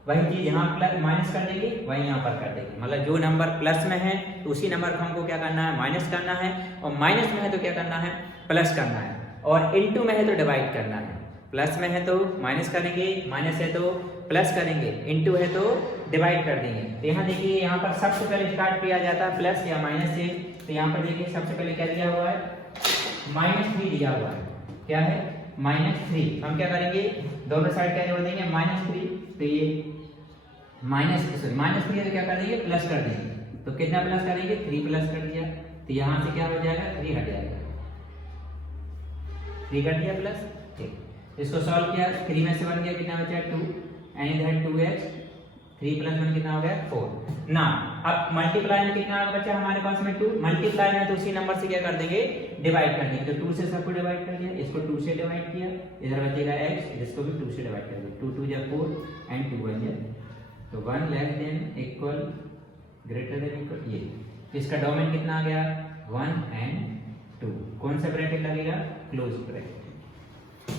वही चीज यहाँ प्लस माइनस कर देंगे, वही यहाँ पर कर देंगे। मतलब जो नंबर प्लस में है तो उसी नंबर को हमको क्या करना है, माइनस करना है, और माइनस में है तो क्या करना है, प्लस करना है, और इनटू में है तो डिवाइड करना है। प्लस में है तो माइनस करेंगे, माइनस है तो प्लस करेंगे, इनटू है तो डिवाइड कर देंगे। तो यहाँ देखिए यहाँ पर सबसे पहले स्टार्ट किया जाता है प्लस या माइनस से। तो यहाँ पर देखिए सबसे पहले क्या दिया हुआ है, -3 दिया हुआ है। क्या है, -3। हम क्या करेंगे, दोनों साइड क्या जोड़ देंगे, -3। तो ये -3 है तो क्या कर देंगे, प्लस कर देंगे। तो कितना प्लस करेंगे, 3 प्लस कर दिया। तो यहाँ से क्या हो जाएगा, 3 हट जाएगा, 3 कर दिया प्लस। ठीक, इसको सॉल्व किया, 3 में से 1 गया, कितना बचा, 2 एंड इधर 2x, 3 + 1 कितना हो गया, 4 ना। अब मल्टीप्लाई में कितना बचा हमारे पास में 2, मल्टीप्लाई में तो उसी नंबर से क्या कर देंगे, डिवाइड कर देंगे। तो 2 से सबको डिवाइड कर दिया, इसको 2 से डिवाइड किया, इधर बचेगा x, इसको भी 2 से डिवाइड कर दिया। 2 2 जा 4 एंड 2 1 जा, तो 1 less than equal greater than equal ये। तो इसका डोमेन कितना आ गया, 1 एंड 2। कौन सा ब्रैकेट लगेगा, क्लोज ब्रैकेट।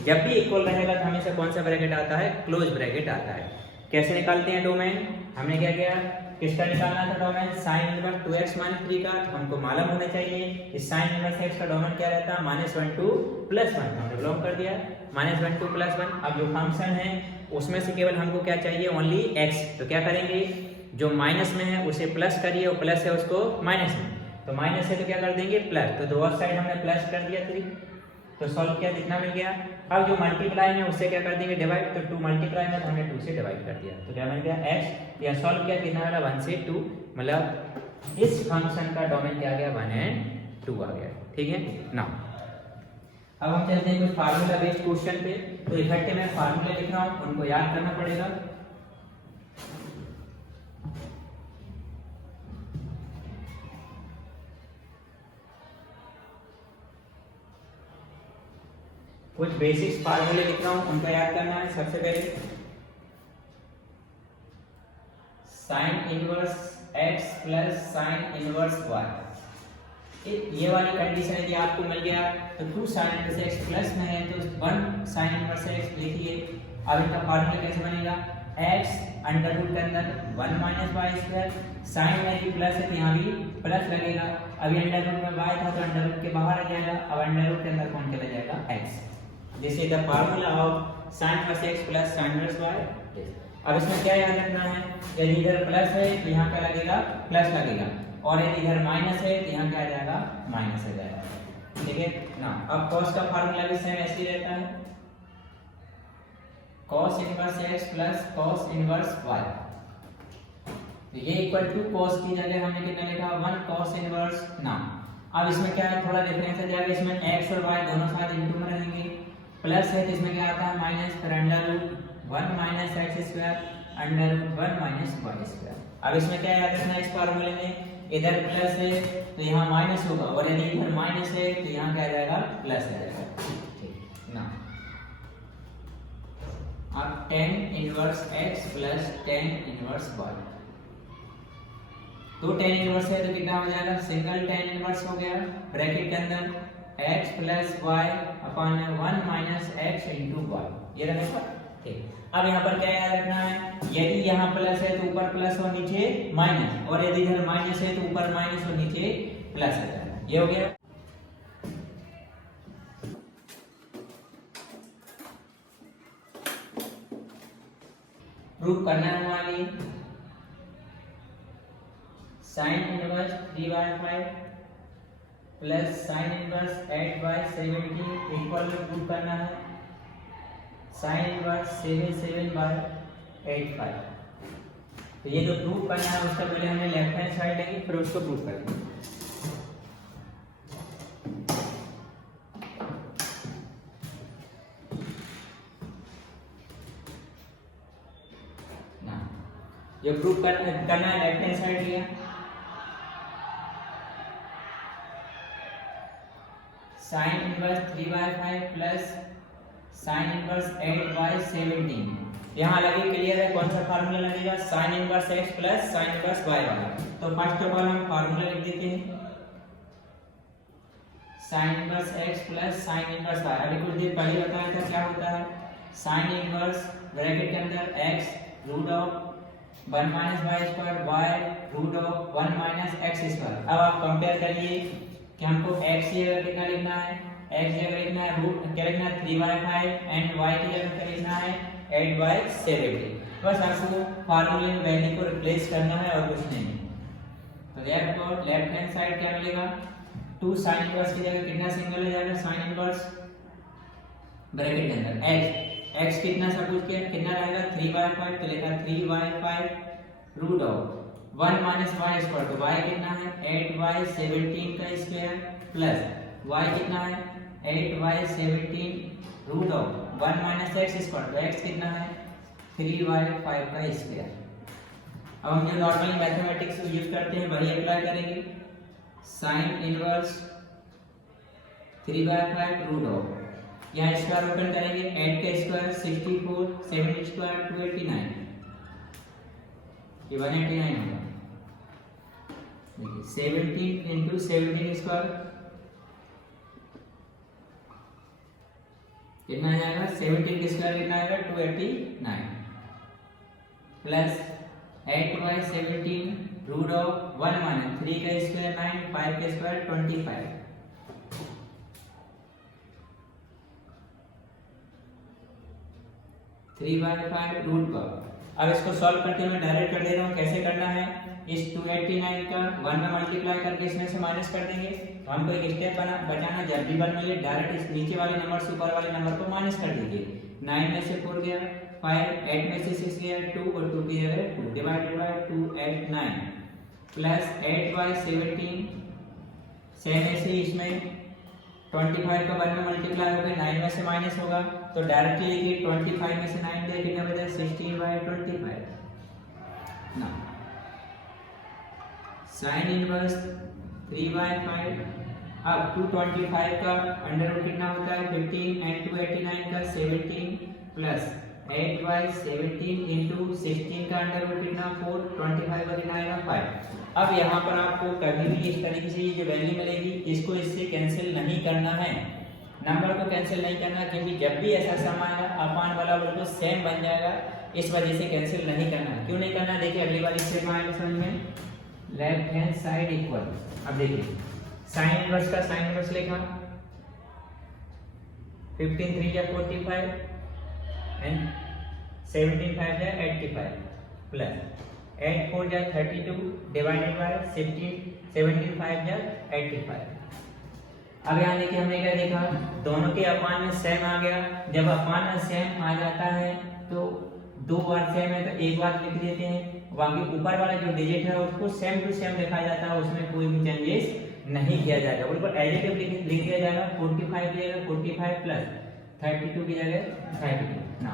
जब भी इक्वल रहेगा तो हमेशा कौन सा ब्रैकेट आता है, क्लोज ब्रैकेट आता है। कैसे निकालते हैं डोमेन, हमने क्या किया, किसका निकालना था डोमेन, sin इनवर्स 2x - 3 का। तो हमको मालूम होना चाहिए कि sin इनवर्स x का डोमेन क्या रहता है, -1 2 + 1। हमने बिलोंग कर दिया -1 2 + 1। अब जो फंक्शन है उसमें से केवल हमको क्या चाहिए, ओनली x। तो क्या करेंगे, जो माइनस में है उसे प्लस करिए, और प्लस है उसको माइनस में। तो माइनस है तो क्या कर देंगे, प्लस। तो दोनों साइड हमने प्लस कर दिया 3। तो सॉल्व किया, कितना मिल गया। अब जो मल्टीप्लाई में उससे क्या कर देंगे, डिवाइड। तो 2 मल्टीप्लाई में तो हमने 2 से डिवाइड कर दिया। तो क्या मिल गया, x। या सॉल्व किया, कितना मिला, 1 से 2। मतलब इस फंक्शन का डोमेन क्या आ गया, 1 एंड 2 आ गया। ठीक है ना। अब हम चलते हैं कुछ फार्मूला बेस्ड क्वेश्चन पे। तो इकट्ठे में फार्मूला लिख रहा हूँ, उनको याद करना पड़ेगा। कुछ बेसिक्स फार्मूले लिख रहा हूं, उनको याद करना है। सबसे पहले sin inverse x + sin inverse y। ये वाली कंडीशन यदि आपको मिल गया तो 2 sin इनवर्स x प्लस में है तो 1 sin इनवर्स x लिखिए। अब इनका फार्मूला कैसे बनेगा, x अंडर रूट के अंदर 1 - y²। sin में भी प्लस है तो यहाँ भी प्लस लगेगा। अभी अंडर रूट में y था तो अंडर रूट के बाहर आ जाएगा। अब अंडर रूट के अंदर कौन चला जाएगा, x। This is the formula of sin inverse x plus sin inverse y। अब इसमें क्या याद रखना है, यदि इधर प्लस है तो यहाँ क्या लगेगा, प्लस लगेगा, और यदि इधर माइनस है तो यहाँ क्या आ जाएगा, माइनस आ जाएगा। ठीक है ना। अब cos का फार्मूला भी सेम ऐसे ही रहता है, cos inverse x plus cos inverse y। तो ये इक्वल टू cos की जगह हमने कितना लिखा, 1 cos इनवर्स ना। अब इसमें क्या है, थोड़ा डिफरेंस आ जाएगा। इसमें x और y दोनों साथ इनटू में रहेंगे, प्लस है तो इसमें क्या आता है, माइनस। फिर under root 1 - x² under root 1 - y²। अब इसमें क्या याद रखना है, इस फार्मूले में इधर प्लस है तो यहाँ माइनस होगा, और यदि इधर माइनस है तो यहाँ क्या आ जाएगा, प्लस आ जाएगा। ठीक ना। अब tan inverse x plus tan inverse y। तो tan इनवर्स है तो कितना हो जाएगा, सिंगल tan इनवर्स हो गया, ब्रैकेट के अंदर x plus y upon 1 minus x into y। ये रहेगा। ठीक, अब यहाँ पर क्या याद रखना है, यदि यहाँ प्लस है तो ऊपर प्लस और नीचे माइनस, और यदि इधर माइनस है तो ऊपर माइनस और नीचे प्लस आ जाएगा। ये हो गया। प्रूफ करना है हमारी sin inverse 3/5 plus sin inverse 8/17 equal to proof करना है sin इनवर्स 77/85। तो ये जो प्रूफ करना है उसका पहले हमने लेफ्ट हैंड साइड लेंगे, फिर उसको प्रूफ करेंगे। ना ये प्रूफ करना है, लेफ्ट हैंड साइड लिया, sin inverse 3/5 plus sin inverse 8/17। यहाँ लगे क्लियर है कौन सा फार्मूला लगेगा, sin inverse x plus sin inverse y वाला। तो फर्स्ट ऑफ ऑल हम फार्मूला लिख देते हैं, sin inverse x plus sin inverse y। अभी कुछ देर पहले बताया था क्या होता है, sin इनवर्स ब्रैकेट के अंदर x root of 1 minus y square, y root of 1 minus x square. अब आप कंपेयर करिए कि हमको x की जगह कितना लिखना है, x की जगह लिखना है रूट क्या लिखना है 3/5 एंड y की जगह क्या लिखना है 8/70। बस आपको फार्मूले में वैल्यू को रिप्लेस करना है और कुछ नहीं। तो लेफ्ट हैंड साइड क्या मिलेगा 2 sin इनवर्स की जगह कितना सिंगल हो जाएगा sin इनवर्स ब्रैकेट के अंदर x कितना सब कुछ कितना रहेगा 3/5 तो लिखा 3/5 root of 1 minus y square तो y कितना है 8/17 का स्क्वायर प्लस y कितना है 8/17 root of 1 minus x square तो x कितना है 3/5 का स्क्वायर। अब हम जो नॉर्मली मैथमेटिक्स यूज करते हैं वही अप्लाई करेंगे। साइन इनवर्स 3/5 रूट ऑफ यहाँ स्क्वायर ओपन करेंगे 8 का स्क्वायर 64 7 स्क्वायर 289 ये 189 होगा। देखिए 17 इंटू 17 स्क्वायर कितना आ जाएगा 17 का स्क्वायर कितना आएगा 289 प्लस 8/17 रूट ऑफ 1 माइनस 3 का स्क्वायर 9 5 का स्क्वायर 25 3/5 रूट का। अब इसको सॉल्व करते हुए मैं डायरेक्ट कर दे रहा हूँ। कैसे करना है इस 289 का 1 में मल्टीप्लाई करके इसमें से माइनस कर देंगे। हमको एक स्टेप बचाना जब भी 1 मिले डायरेक्ट इस नीचे वाले नंबर से ऊपर वाले नंबर को माइनस कर दीजिए। 9 में से 4 गया 5 8 में से 6 गया 2 और 2 की जगह 2 डिवाइडेड बाय 2 8 9 प्लस 8/17 सेम ऐसे इसमें 25 का 1 में मल्टीप्लाई होगा 9 में से माइनस होगा तो डायरेक्टली लिखिए 25 में से 9 गया कितना बचा 16/25 ना साइन इनवर्स 3/5। अब 225 का अंडर रूट कितना होता है 15 एंड 289 का 17 प्लस 8/17 इंटू 16 का अंडर रूट कितना 4 25 का कितना आएगा 5। अब यहाँ पर आपको कभी भी इस तरीके से ये जो वैल्यू मिलेगी इसको इससे कैंसिल नहीं करना है, नंबर को कैंसिल नहीं करना क्योंकि जब भी ऐसा सम आएगा अपान वाला बिल्कुल सेम बन जाएगा, इस वजह से कैंसिल नहीं करना। क्यों नहीं करना देखिए अगली वाली स्टेप में आएगा समझ में। Left hand side equal. अब देखिए साइन इनवर्स का साइन इनवर्स लिखा 15 3 या 45 एंड 17 5 या 85 प्लस 8 4 या 32 डिवाइडेड बाय 17 5 या 85। अब यहाँ देखिए हमने क्या देखा दोनों के अपान में सेम आ गया। जब अपान में सेम आ जाता है तो 2 बार सेम है तो एक बार लिख देते हैं, बाकी ऊपर वाला जो डिजिट है उसको सेम टू सेम दिखाया जाता है, उसमें कोई भी चेंजेस नहीं किया जाएगा, बिल्कुल एज इट इज लिख दिया जाएगा। 45 की जगह 45 प्लस 32 की जगह 32 ना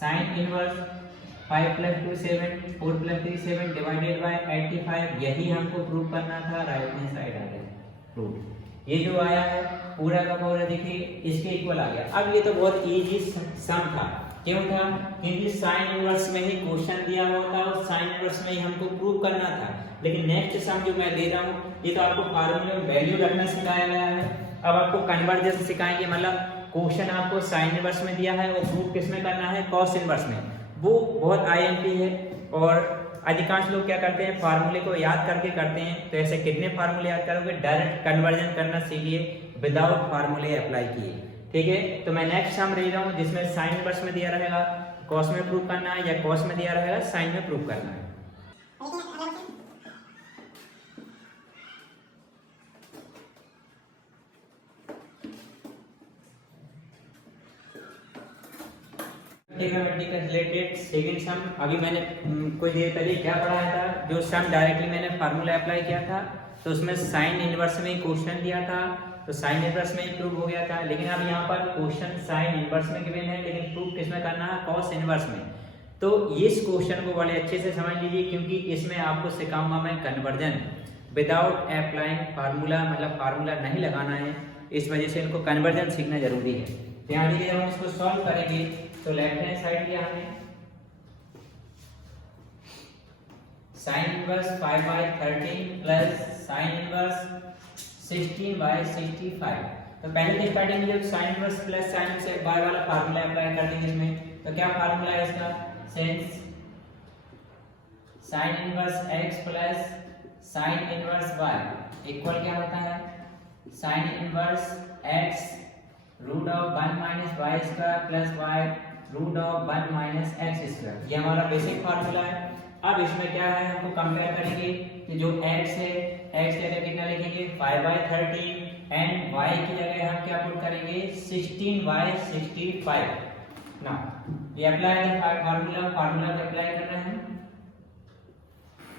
साइन इनवर्स 5 + 2 7 4 + 3 7 डिवाइडेड बाय 85। यही हमको प्रूव करना था, राइट हैंड साइड आ गया प्रूव। ये जो आया है पूरा का पूरा देखिए इसके इक्वल आ गया। अब ये तो बहुत इजी सम था, क्यों था क्योंकि साइन इनवर्स में ही क्वेश्चन दिया हुआ था और साइन इनवर्स में ही हमको प्रूव करना था। लेकिन नेक्स्ट सम जो मैं ले रहा हूँ ये तो आपको फार्मूले में वैल्यू रखना सिखाया गया है। अब आपको कन्वर्जन सिखाएंगे, मतलब क्वेश्चन आपको साइन इनवर्स में दिया है और प्रूव किस में करना है कॉस इनवर्स में। वो बहुत आईएमपी है और अधिकांश लोग क्या करते हैं फार्मूले को याद करके करते हैं। तो ऐसे कितने फार्मूले याद करोगे, डायरेक्ट कन्वर्जन करना सीखिए विदाउट फार्मूले अप्लाई किए, ठीक है। तो मैं नेक्स्ट सम ले रहा हूँ जिसमें साइन इनवर्स में दिया रहेगा कॉस में प्रूव करना है, या कॉस में दिया रहेगा साइन में प्रूव करना है। ट्रिग्नोमेट्री का रिलेटेड सेकंड सम अभी मैंने कुछ देर पहले क्या पढ़ाया था, जो सम डायरेक्टली मैंने फार्मूला अप्लाई किया था तो उसमें साइन इनवर्स में क्वेश्चन दिया था तो साइन इनवर्स में ही प्रूव हो गया था। लेकिन अब यहाँ पर क्वेश्चन साइन इनवर्स में गिवन है लेकिन प्रूव किसमें करना है कॉस इनवर्स में। तो इस क्वेश्चन को बड़े अच्छे से समझ लीजिए क्योंकि इसमें आपको सिखाऊंगा मैं कन्वर्जन विदाउट अप्लाइंग फार्मूला, मतलब फार्मूला नहीं लगाना है, इस वजह से इनको कन्वर्जन सीखना जरूरी है। ध्यान दीजिए हम इसको सॉल्व करेंगे तो लेफ्ट हैंड साइड लिया हमने sine inverse 5/13 plus sine inverse 16/65। तो पहले के स्टार्टिंग में जब sign inverse plus sine inverse एक बार वाला फार्मूला अप्लाई कर देंगे इसमें, तो क्या फार्मूला है इसका, since sine inverse x plus sine inverse y equal क्या होता है sine inverse x root of 1 minus y square plus y root of 1 minus x square. ये हमारा बेसिक फार्मूला है। अब इसमें क्या है हमको कंपेयर करेंगे कि जो x है x की जगह कितना लिखेंगे 5/13 एंड y की जगह हम क्या पुट करेंगे 16/65 ना। ये अप्लाई है फार्मूला को अप्लाई कर रहे हैं।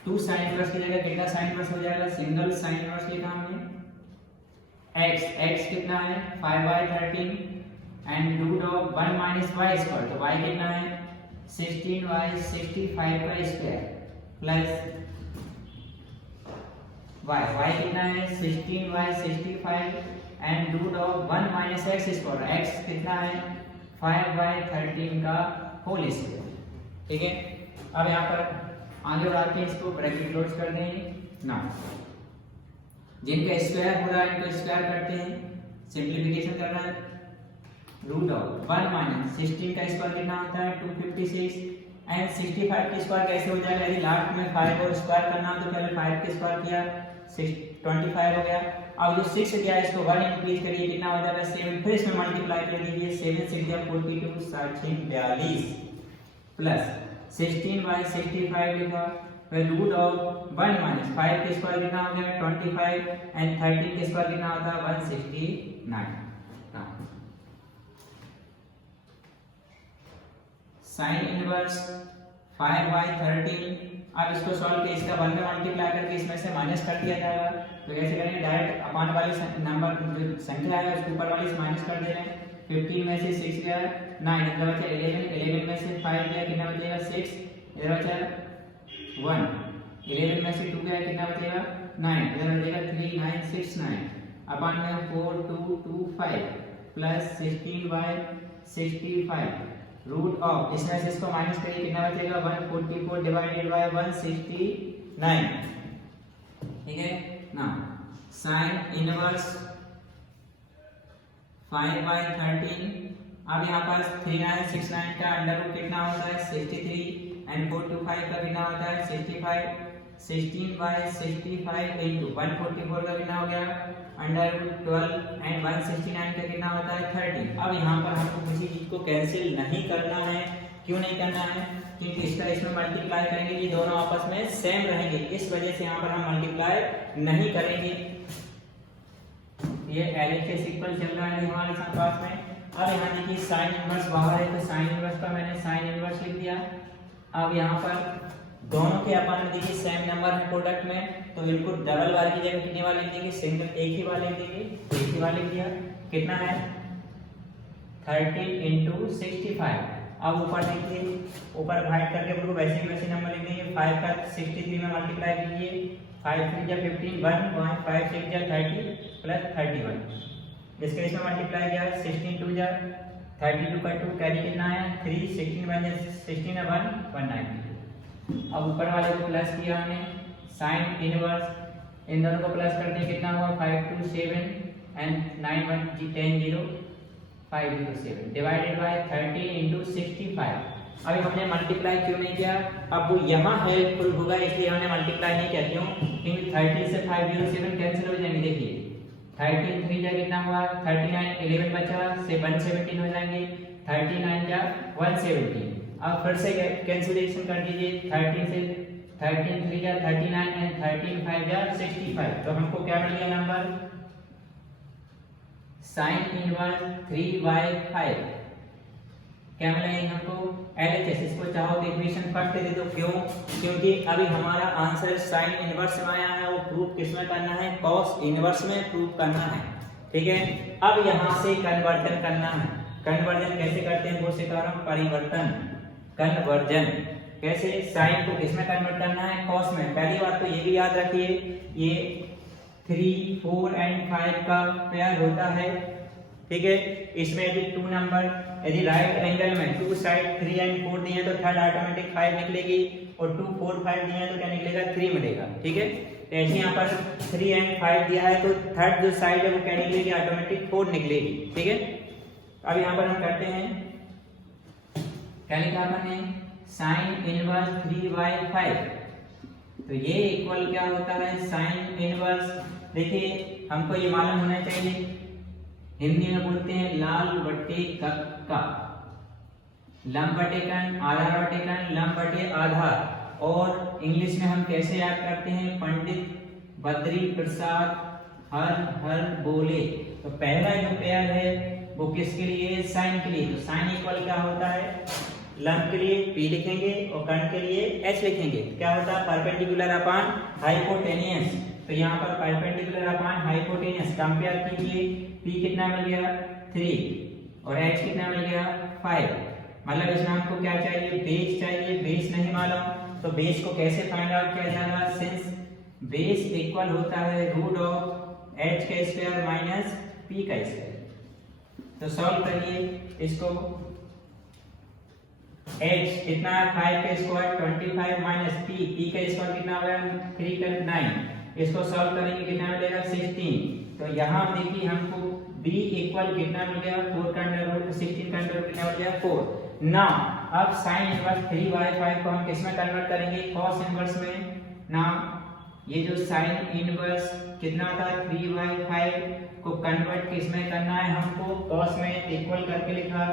2 साइन इनवर्स की जगह कितना साइन इनवर्स हो जाएगा सिंगल साइन इनवर्स लिखा हमने x कितना है 5/13 and root of 1 minus y square तो y कितना है 16/65 का स्क्वायर प्लस y कितना है 16/65 and root of 1 minus x square x कितना है 5/13 का होल स्क्वायर। ठीक है, अब यहाँ पर आगे बढ़ाते हैं, इसको ब्रैकेट क्लोज कर देंगे ना। जिनका स्क्वायर हो रहा है इनको स्क्वायर करते हैं, सिंप्लीफिकेशन करना है। रूट ऑफ 1 माइनस 16 का स्क्वायर कितना होता है 256 एंड 65 का स्क्वायर कैसे हो जाएगा, यदि लास्ट में 5 और स्क्वायर करना हो तो पहले 5 का स्क्वायर किया 25 हो गया। अब जो 6 गया इसको 1 इंक्रीज करिए कितना हो जाएगा 7, फिर इसमें मल्टीप्लाई कर दीजिए 7 6 या 42 42 प्लस 16/65 लिखा, फिर रूट ऑफ 1 माइनस 5 के स्क्वायर कितना हो गया 25 एंड 13 के स्क्वायर कितना होता है 169। साइन इनवर्स 5/13, अब इसको सॉल्व किया, इसका 1 में मल्टीप्लाई करके इसमें से माइनस कर दिया जाएगा। तो कैसे करेंगे, डायरेक्ट अपान वाली नंबर जो संख्या है उसके ऊपर वाली से माइनस कर दे रहे हैं। 15 में से 6 गया 9, इधर बचा 11 में से 5 गया कितना बचेगा 6, इधर बचा 1, 11 में से 2 गया कितना बचेगा 9, इधर बचेगा 3 9 6 9 अपान में 4 2 2 5 प्लस 16/65 रूट ऑफ, इसमें से इसको माइनस करिए कितना बचेगा 144 डिवाइडेड बाय 169। ठीक है ना, साइन इनवर्स 5/13, अब यहाँ पर 3969 का अंडर रूट कितना होता है 63 एंड 425 का कितना होता है 65, 16/65 इंटू 144 का कितना हो गया अंडर रूट 12 एंड 169 का कितना होता है 30। अब यहाँ पर हमको किसी चीज को कैंसिल नहीं करना है, क्यों नहीं करना है, क्योंकि इसका इसमें मल्टीप्लाई करेंगे ये दोनों आपस में सेम रहेंगे, इस वजह से यहाँ पर हम मल्टीप्लाई नहीं करेंगे। ये LHS इक्वल चल रहा है हमारे साथ पास में। अब यहाँ देखिए साइन इनवर्स बाहर है तो साइन इनवर्स का मैंने साइन इनवर्स लिख दिया। अब यहाँ पर दोनों के अपन में देखिए सेम नंबर है प्रोडक्ट में, तो इनको डबल बार की जगह कितनी बार लिख देंगे, सिंगल एक ही बार लिख देंगे, एक ही बार लिख दिया कितना है 13 इंटू 65। अब ऊपर देखिए, ऊपर डिवाइड करके बिल्कुल वैसे ही वैसे नंबर लिख देंगे, 5 का 63 में मल्टीप्लाई कीजिए, 5 3 जा 15 1 5 6 जा 30 प्लस 31, इसके इसमें मल्टीप्लाई किया 16 2 जा 32 का 2 कैरी कितना है 3, 16 1 16 1 190। अब ऊपर वाले को प्लस किया हमने, साइन इनवर्स इन दोनों को प्लस करते हैं कितना हुआ 5 2 7 एंड 9 1 10 0 507 डिवाइडेड बाय 30 इंटू 65। अभी हमने मल्टीप्लाई क्यों नहीं किया, अब वो यहाँ हेल्पफुल होगा इसलिए हमने मल्टीप्लाई नहीं किया, क्यों, क्योंकि 30 से 507 कैंसिल हो जाएंगे। देखिए 13 3 जा कितना हुआ 39, 11 बचा से 117 हो जाएंगे, 39 जा 117। अब फिर से कैंसिलेशन कर दीजिए, 13 से 13 3 जा 39 एंड 13 5 जा 65। तो हमको क्या मिल गया नंबर साइन इनवर्स 3/5 क्या मिलेगा हमको LHS। इसको चाहो तो इक्वेशन फर्स्ट दे दो, क्यों, क्योंकि अभी हमारा आंसर साइन इनवर्स में आया है, वो प्रूफ किसमें करना है कॉस इनवर्स में प्रूफ करना है। ठीक है, अब यहाँ से कन्वर्जन करना है। कन्वर्जन कैसे करते हैं वो सिखा रहा हूँ, परिवर्तन कन्वर्जन कैसे, साइन को किसमें कन्वर्ट करना है कॉस में। पहली बात तो ये भी याद रखिए, ये 3 4 एंड 5 का पेयर होता है। ठीक है, इसमें यदि 2 नंबर यदि राइट एंगल में 2 साइड 3 एंड 4 दिए तो थर्ड ऑटोमेटिक 5 निकलेगी, और 2 4 5 दिए तो क्या निकलेगा 3 मिलेगा। ठीक है, ऐसे यहाँ पर 3 एंड 5 दिया है तो थर्ड जो साइड है वो क्या निकलेगी ऑटोमेटिक 4 निकलेगी। ठीक है, अब यहाँ पर हम करते हैं, क्या लिखा हमने साइन इनवर्स 3/5, तो ये इक्वल क्या होता है साइन इनवर्स देखिए हमको ये मालूम होना चाहिए, हिंदी में बोलते हैं लाल बट्टे कक्का, लंब बटे कण, आधार बटे कण, लंब बटे आधार। और इंग्लिश में हम कैसे याद करते हैं, पंडित बद्री प्रसाद हर हर बोले। तो पहला जो पेयर है वो किसके लिए, साइन के लिए। तो साइन इक्वल क्या होता है, लंब के लिए P लिखेंगे और कण के लिए H लिखेंगे। क्या होता है, परपेंडिकुलर अपॉन हाइपोटेनियस। तो यहाँ पर परपेंडिकुलर अपॉन हाइपोटेनियस कंपेयर कीजिए, P कितना मिल गया 3 और H कितना मिल गया 5। मतलब इसमें हमको क्या चाहिए, बेस चाहिए। बेस नहीं मालूम तो बेस को कैसे फाइंड आउट किया जाएगा, सिंस बेस इक्वल होता है रूट ऑफ H का स्क्वायर माइनस P का स्क्वायर। तो सॉल्व करिए इसको, H कितना है 5 का स्क्वायर 25 माइनस P का स्क्वायर कितना होगा 3 का 9। इसको सॉल्व करेंगे कितना मिलेगा 16। तो यहाँ देखिए हमको B इक्वल कितना मिल गया 4 का अंडर रूट, 16 का अंडर रूट कितना मिल गया 4। नाउ अब साइन इनवर्स 3/5 को हम किस में कन्वर्ट करेंगे, कॉस इनवर्स में। नाउ ये जो साइन इनवर्स कितना था 3/5 को कन्वर्ट किस में करना है हमको, कॉस में। इक्वल करके लिखा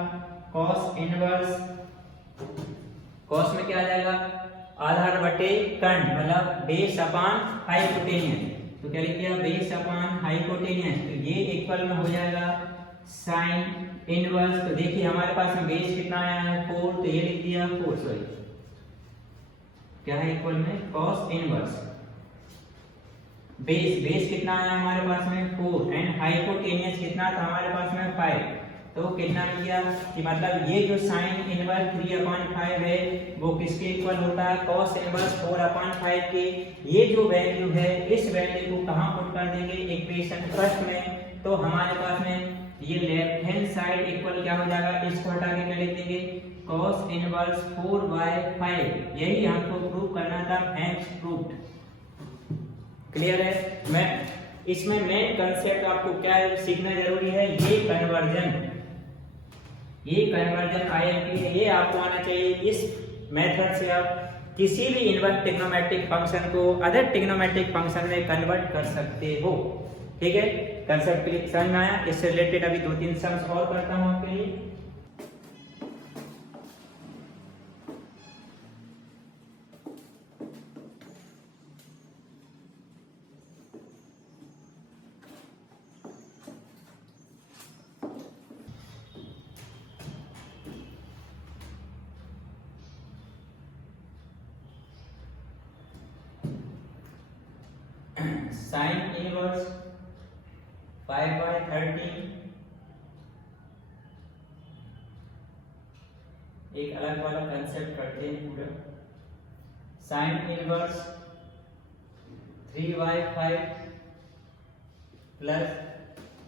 कॉस इनवर्स, कॉस में क्या आ जाएगा आधार बटे कण, मतलब बेस अपॉन हाइपोटेनियस। तो क्या लिख दिया, बेस अपॉन हाइपोटेनियस। तो ये इक्वल में हो जाएगा साइन इनवर्स। तो देखिए हमारे पास में बेस कितना आया है 4, तो ये लिख दिया 4, सॉरी क्या है इक्वल में कॉस इनवर्स। बेस कितना आया हमारे पास में 4 एंड हाइपोटेनियस कितना था हमारे पास में 5। तो कितना मिल गया कि मतलब ये जो साइन इनवर्स 3/5 है वो किसके इक्वल होता है, कॉस इनवर्स 4/5 के। ये जो वैल्यू है इस वैल्यू को कहां पुट कर देंगे, इक्वेशन फर्स्ट में। तो हमारे पास में ये लेफ्ट हैंड साइड इक्वल क्या हो जाएगा, इसको हटा के क्या लिख देंगे cos इनवर्स 4/5। यही हमको प्रूव करना था, हैंस प्रूव्ड। क्लियर है। मैं इसमें मेन कांसेप्ट आपको क्या है सीखना जरूरी है, ये कन्वर्जन IMP है, ये आपको आना चाहिए। इस मेथड से आप किसी भी इनवर्स ट्रिग्नोमेट्रिक फंक्शन को अदर ट्रिग्नोमेट्रिक फंक्शन में कन्वर्ट कर सकते हो। ठीक है, कंसेप्ट समझ में आया। इससे रिलेटेड अभी 2-3 सम्स और करता हूं आपके लिए। साइन इनवर्स 5/13 एक अलग वाला कंसेप्ट करते हैं पूरा। Sine inverse 3/5 plus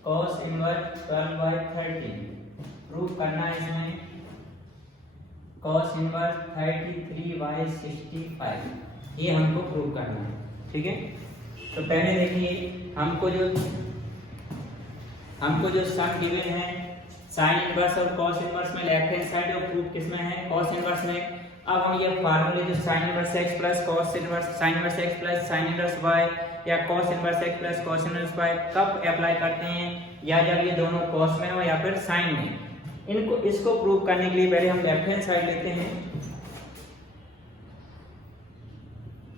cos inverse 12/13 prove करना है इसमें। कॉस इनवर्स 33/65 ये हमको प्रूव करना है। ठीक है, तो पहले देखिए हमको जो सम गिवन है साइन इनवर्स और कॉस इनवर्स में लेफ्ट हैंड साइड और प्रूफ किसमें है, कॉस इनवर्स में। अब हम ये फार्मूले जो sign inverse x plus cos inverse sine inverse x plus sine inverse y या cos inverse x plus cos inverse y कब अप्लाई करते हैं, या जब ये दोनों कॉस में हो या फिर साइन में। इसको प्रूव करने के लिए पहले हम लेफ्ट हैंड साइड लेते हैं।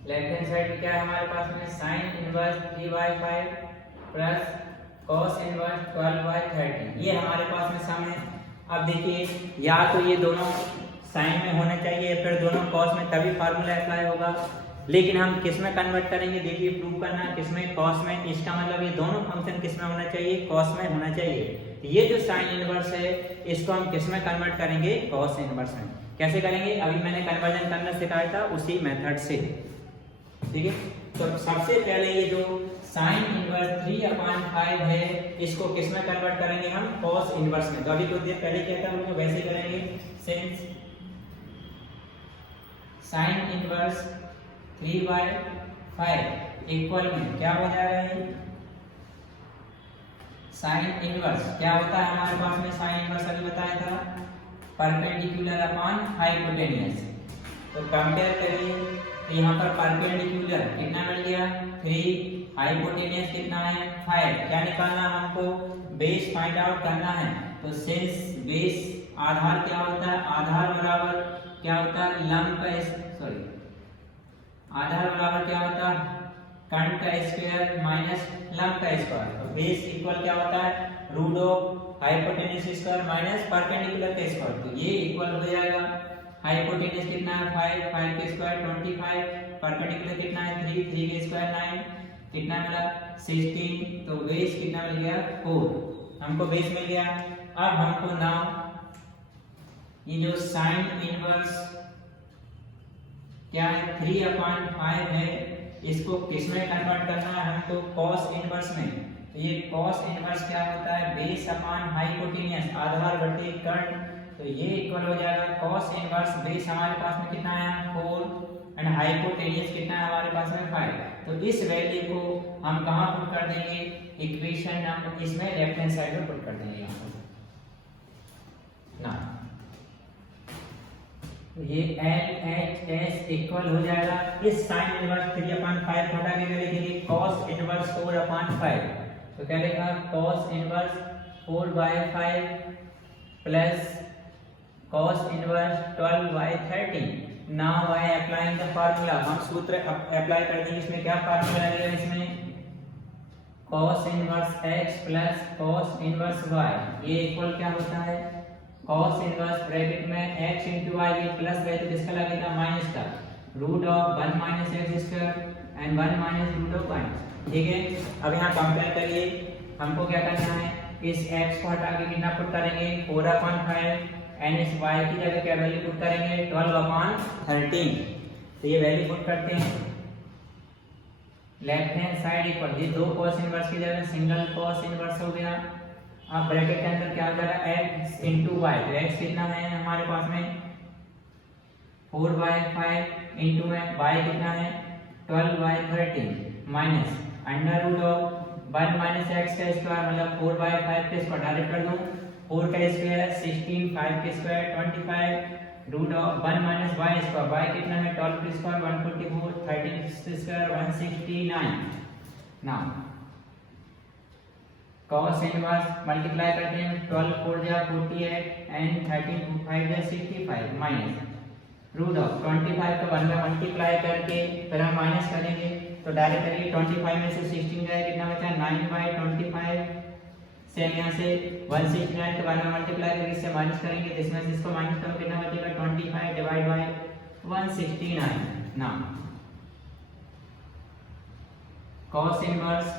लेफ्ट हैंड साइड क्या है हमारे पास में, sine inverse 3/5 plus cos inverse 12/13 ये हमारे पास में सम है। अब देखिए या तो ये दोनों साइन में होना चाहिए या फिर दोनों कॉस में, तभी फार्मूला अप्लाई होगा। लेकिन हम किस में कन्वर्ट करेंगे, देखिए प्रूव करना है किस में, कॉस में। इसका मतलब ये दोनों फंक्शन किस में होना चाहिए, कॉस में होना चाहिए। ये जो साइन इनवर्स है इसको हम किस में कन्वर्ट करेंगे, कॉस इनवर्स में। कैसे करेंगे, अभी मैंने कन्वर्जन करना सिखाया था उसी मेथड से। ठीक है, तो सबसे पहले ये जो साइन इनवर्स 3/5 है इसको किस में कन्वर्ट करेंगे हम, कॉस इनवर्स में। तो अभी कुछ देर पहले क्या था हम वैसे करेंगे। सिंस साइन इनवर्स 3/5 इक्वल में क्या हो जाएगा, ये साइन इनवर्स क्या होता है हमारे पास में, साइन इनवर्स अभी बताया था परपेंडिकुलर अपॉन हाइपोटेनियस। तो कंपेयर करिए तो यहाँ पर परपेंडिकुलर कितना मिल गया 3, हाइपोटेनियस कितना है 5। क्या निकालना है हमको, बेस फाइंड आउट करना है। तो सिंस बेस आधार क्या होता है, आधार बराबर क्या होता है लंब का सॉरी आधार बराबर क्या होता है कर्ण का स्क्वायर माइनस लंब का स्क्वायर। तो बेस इक्वल क्या होता है root of hypotenuse square minus perpendicular का स्क्वायर। तो ये इक्वल हो जाएगा हाइपोटेन्यूज कितना है 5, 5 के स्क्वायर 25, परपेंडिकुलर कितना है 3, 3 के स्क्वायर 9, कितना मिला 16। तो बेस कितना मिल गया 4, हमको बेस मिल गया। अब हमको नाउ ये जो साइन इनवर्स क्या है 3/5 है, इसको किस में कन्वर्ट करना है हमको कॉस इनवर्स में। तो ये कॉस इनवर्स क्या होता है बेस अपॉन हाइपोटेन्यूज आधार बटे कर्ण। तो ये इक्वल हो जाएगा कॉस इनवर्स बेस हमारे पास में कितना है 4 एंड हाइपोटेन्यूज कितना है हमारे पास में 5। तो इस वैल्यू को हम कहां पुट कर देंगे इक्वेशन नंबर इसमें लेफ्ट हैंड साइड में पुट कर देंगे यहां ना। ये LHS इक्वल हो जाएगा इस साइन इनवर्स 3/5 हटा के लिखेंगे cos इनवर्स 4/5। तो क्या लिखा cos inverse 4/5 plus cos inverse 12/13। Now by applying the formula हम सूत्र अप्लाई कर देंगे। इसमें क्या फार्मूला लगेगा, इसमें cos inverse x plus cos inverse y ये इक्वल क्या होता है cos इनवर्स ब्रैकेट में x into y ये प्लस वैल्यू किसका लगेगा माइनस का root of 1 minus x square and 1 minus root of y। ठीक है, अब यहाँ कंपेयर करिए हमको क्या करना है इस x को हटा के कितना पुट करेंगे 4/5 एंड इस y की जगह क्या वैल्यू पुट करेंगे 12/13। तो ये वैल्यू पुट करते हैं लेफ्ट हैंड साइड इक्वल ये दो cos इनवर्स की जगह सिंगल cos इनवर्स हो गया। अब ब्रैकेट के अंदर क्या हो जाएगा x into y। तो x कितना है हमारे पास में 4/5 इंटू में y कितना है 12/13 minus under root of 1 minus x का स्क्वायर मतलब 4/5 के स्क्वायर डायरेक्ट कर दूं 4 का स्क्वायर 16, 5 के square 25 root of 1 minus y square y कितना है 12 के स्क्वायर 144 13 के square 169। Now cos inverse multiply करते हैं 12 4 जा 48 एंड 13 5 जा 65 माइनस रूट ऑफ 25 को 1 में मल्टीप्लाई करके फिर हम माइनस करेंगे। तो डायरेक्ट करिए 25 में से 16 जाए कितना बचा 9/25 से यहाँ से 169 के 1 में मल्टीप्लाई करके इससे माइनस करेंगे तो इसमें से इसको माइनस करो कितना बचेगा 25 divide by 169। Now cos inverse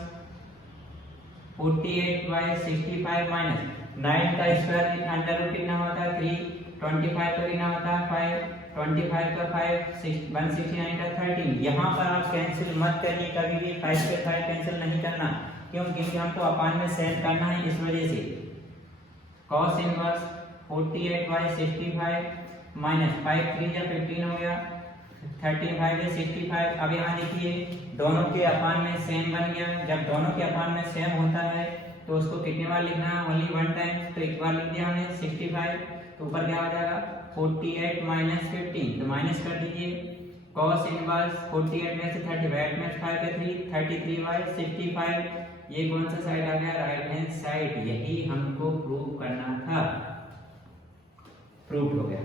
48/65 minus 9 का स्क्वायर अंडर रूट कितना होता है 3, 25 का कितना होता है 5, 25 का 5 169 का 13। यहाँ पर आप कैंसिल मत करिए कभी भी 5 से 5 कैंसिल नहीं करना क्योंकि हमको अपान में सेट करना है इस वजह से। cos इनवर्स 48/65 माइनस 5 3 या 15 हो गया 35 या 65। अब यहाँ देखिए दोनों के अपान में सेम बन गया। जब दोनों के अपान में सेम होता है तो उसको कितने बार लिखना है ओनली 1 टाइम। तो एक बार लिख दिया हमने 65 तो ऊपर क्या हो जाएगा 48 माइनस 15 तो माइनस कर दीजिए cos इनवर्स 48 में से 35 में 5 का 3 33/65। ये कौन सा साइड आ गया राइट हैंड साइड। यही हमको प्रूव करना था, प्रूव हो गया।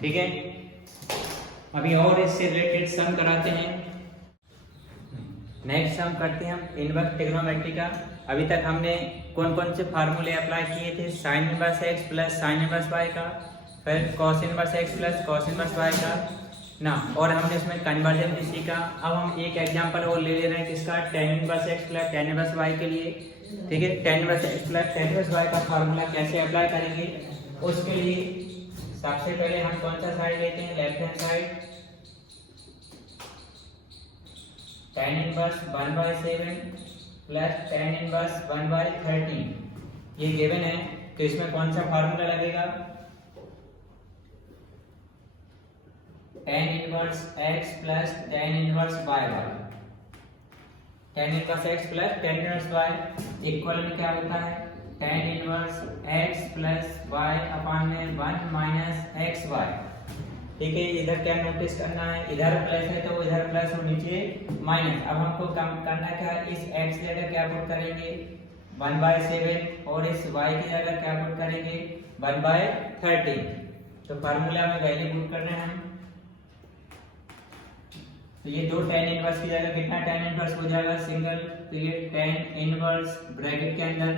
ठीक है, अभी और इससे रिलेटेड सम कराते हैं। नेक्स्ट सम करते हैं हम इनवर्स ट्रिग्नोमेट्री का। अभी तक हमने कौन कौन से फार्मूले अप्लाई किए थे sign inverse x plus sine inverse y का, फिर cos inverse x plus cos inverse y का ना, और हमने इसमें कन्वर्जन भी सीखा। अब हम एक एग्जांपल और ले रहे हैं किसका tan inverse x plus tan inverse y के लिए। ठीक है, tan inverse x plus tan inverse y का फार्मूला कैसे अप्लाई करेंगे उसके लिए सबसे पहले हम कौन सा साइड लेते हैं left hand side. tan inverse 1/7 plus tan inverse 1/13 ये गिवन है। तो इसमें कौन सा फार्मूला लगेगा tan inverse x plus tan inverse y वाला। tan inverse x plus tan inverse y equal में क्या होता है tan inverse x plus y अपान में 1 माइनस xy। ठीक है, इधर क्या नोटिस करना है, इधर प्लस है तो इधर प्लस और नीचे माइनस। अब हमको काम करना क्या, इस x की जगह क्या पुट करेंगे 1/7 और इस y की जगह क्या पुट करेंगे 1/13। तो फार्मूला में वैल्यू पुट कर रहे हैं हम। तो ये दो tan इनवर्स की जगह कितना tan इनवर्स हो जाएगा सिंगल, तो ये tan इनवर्स ब्रैकेट के अंदर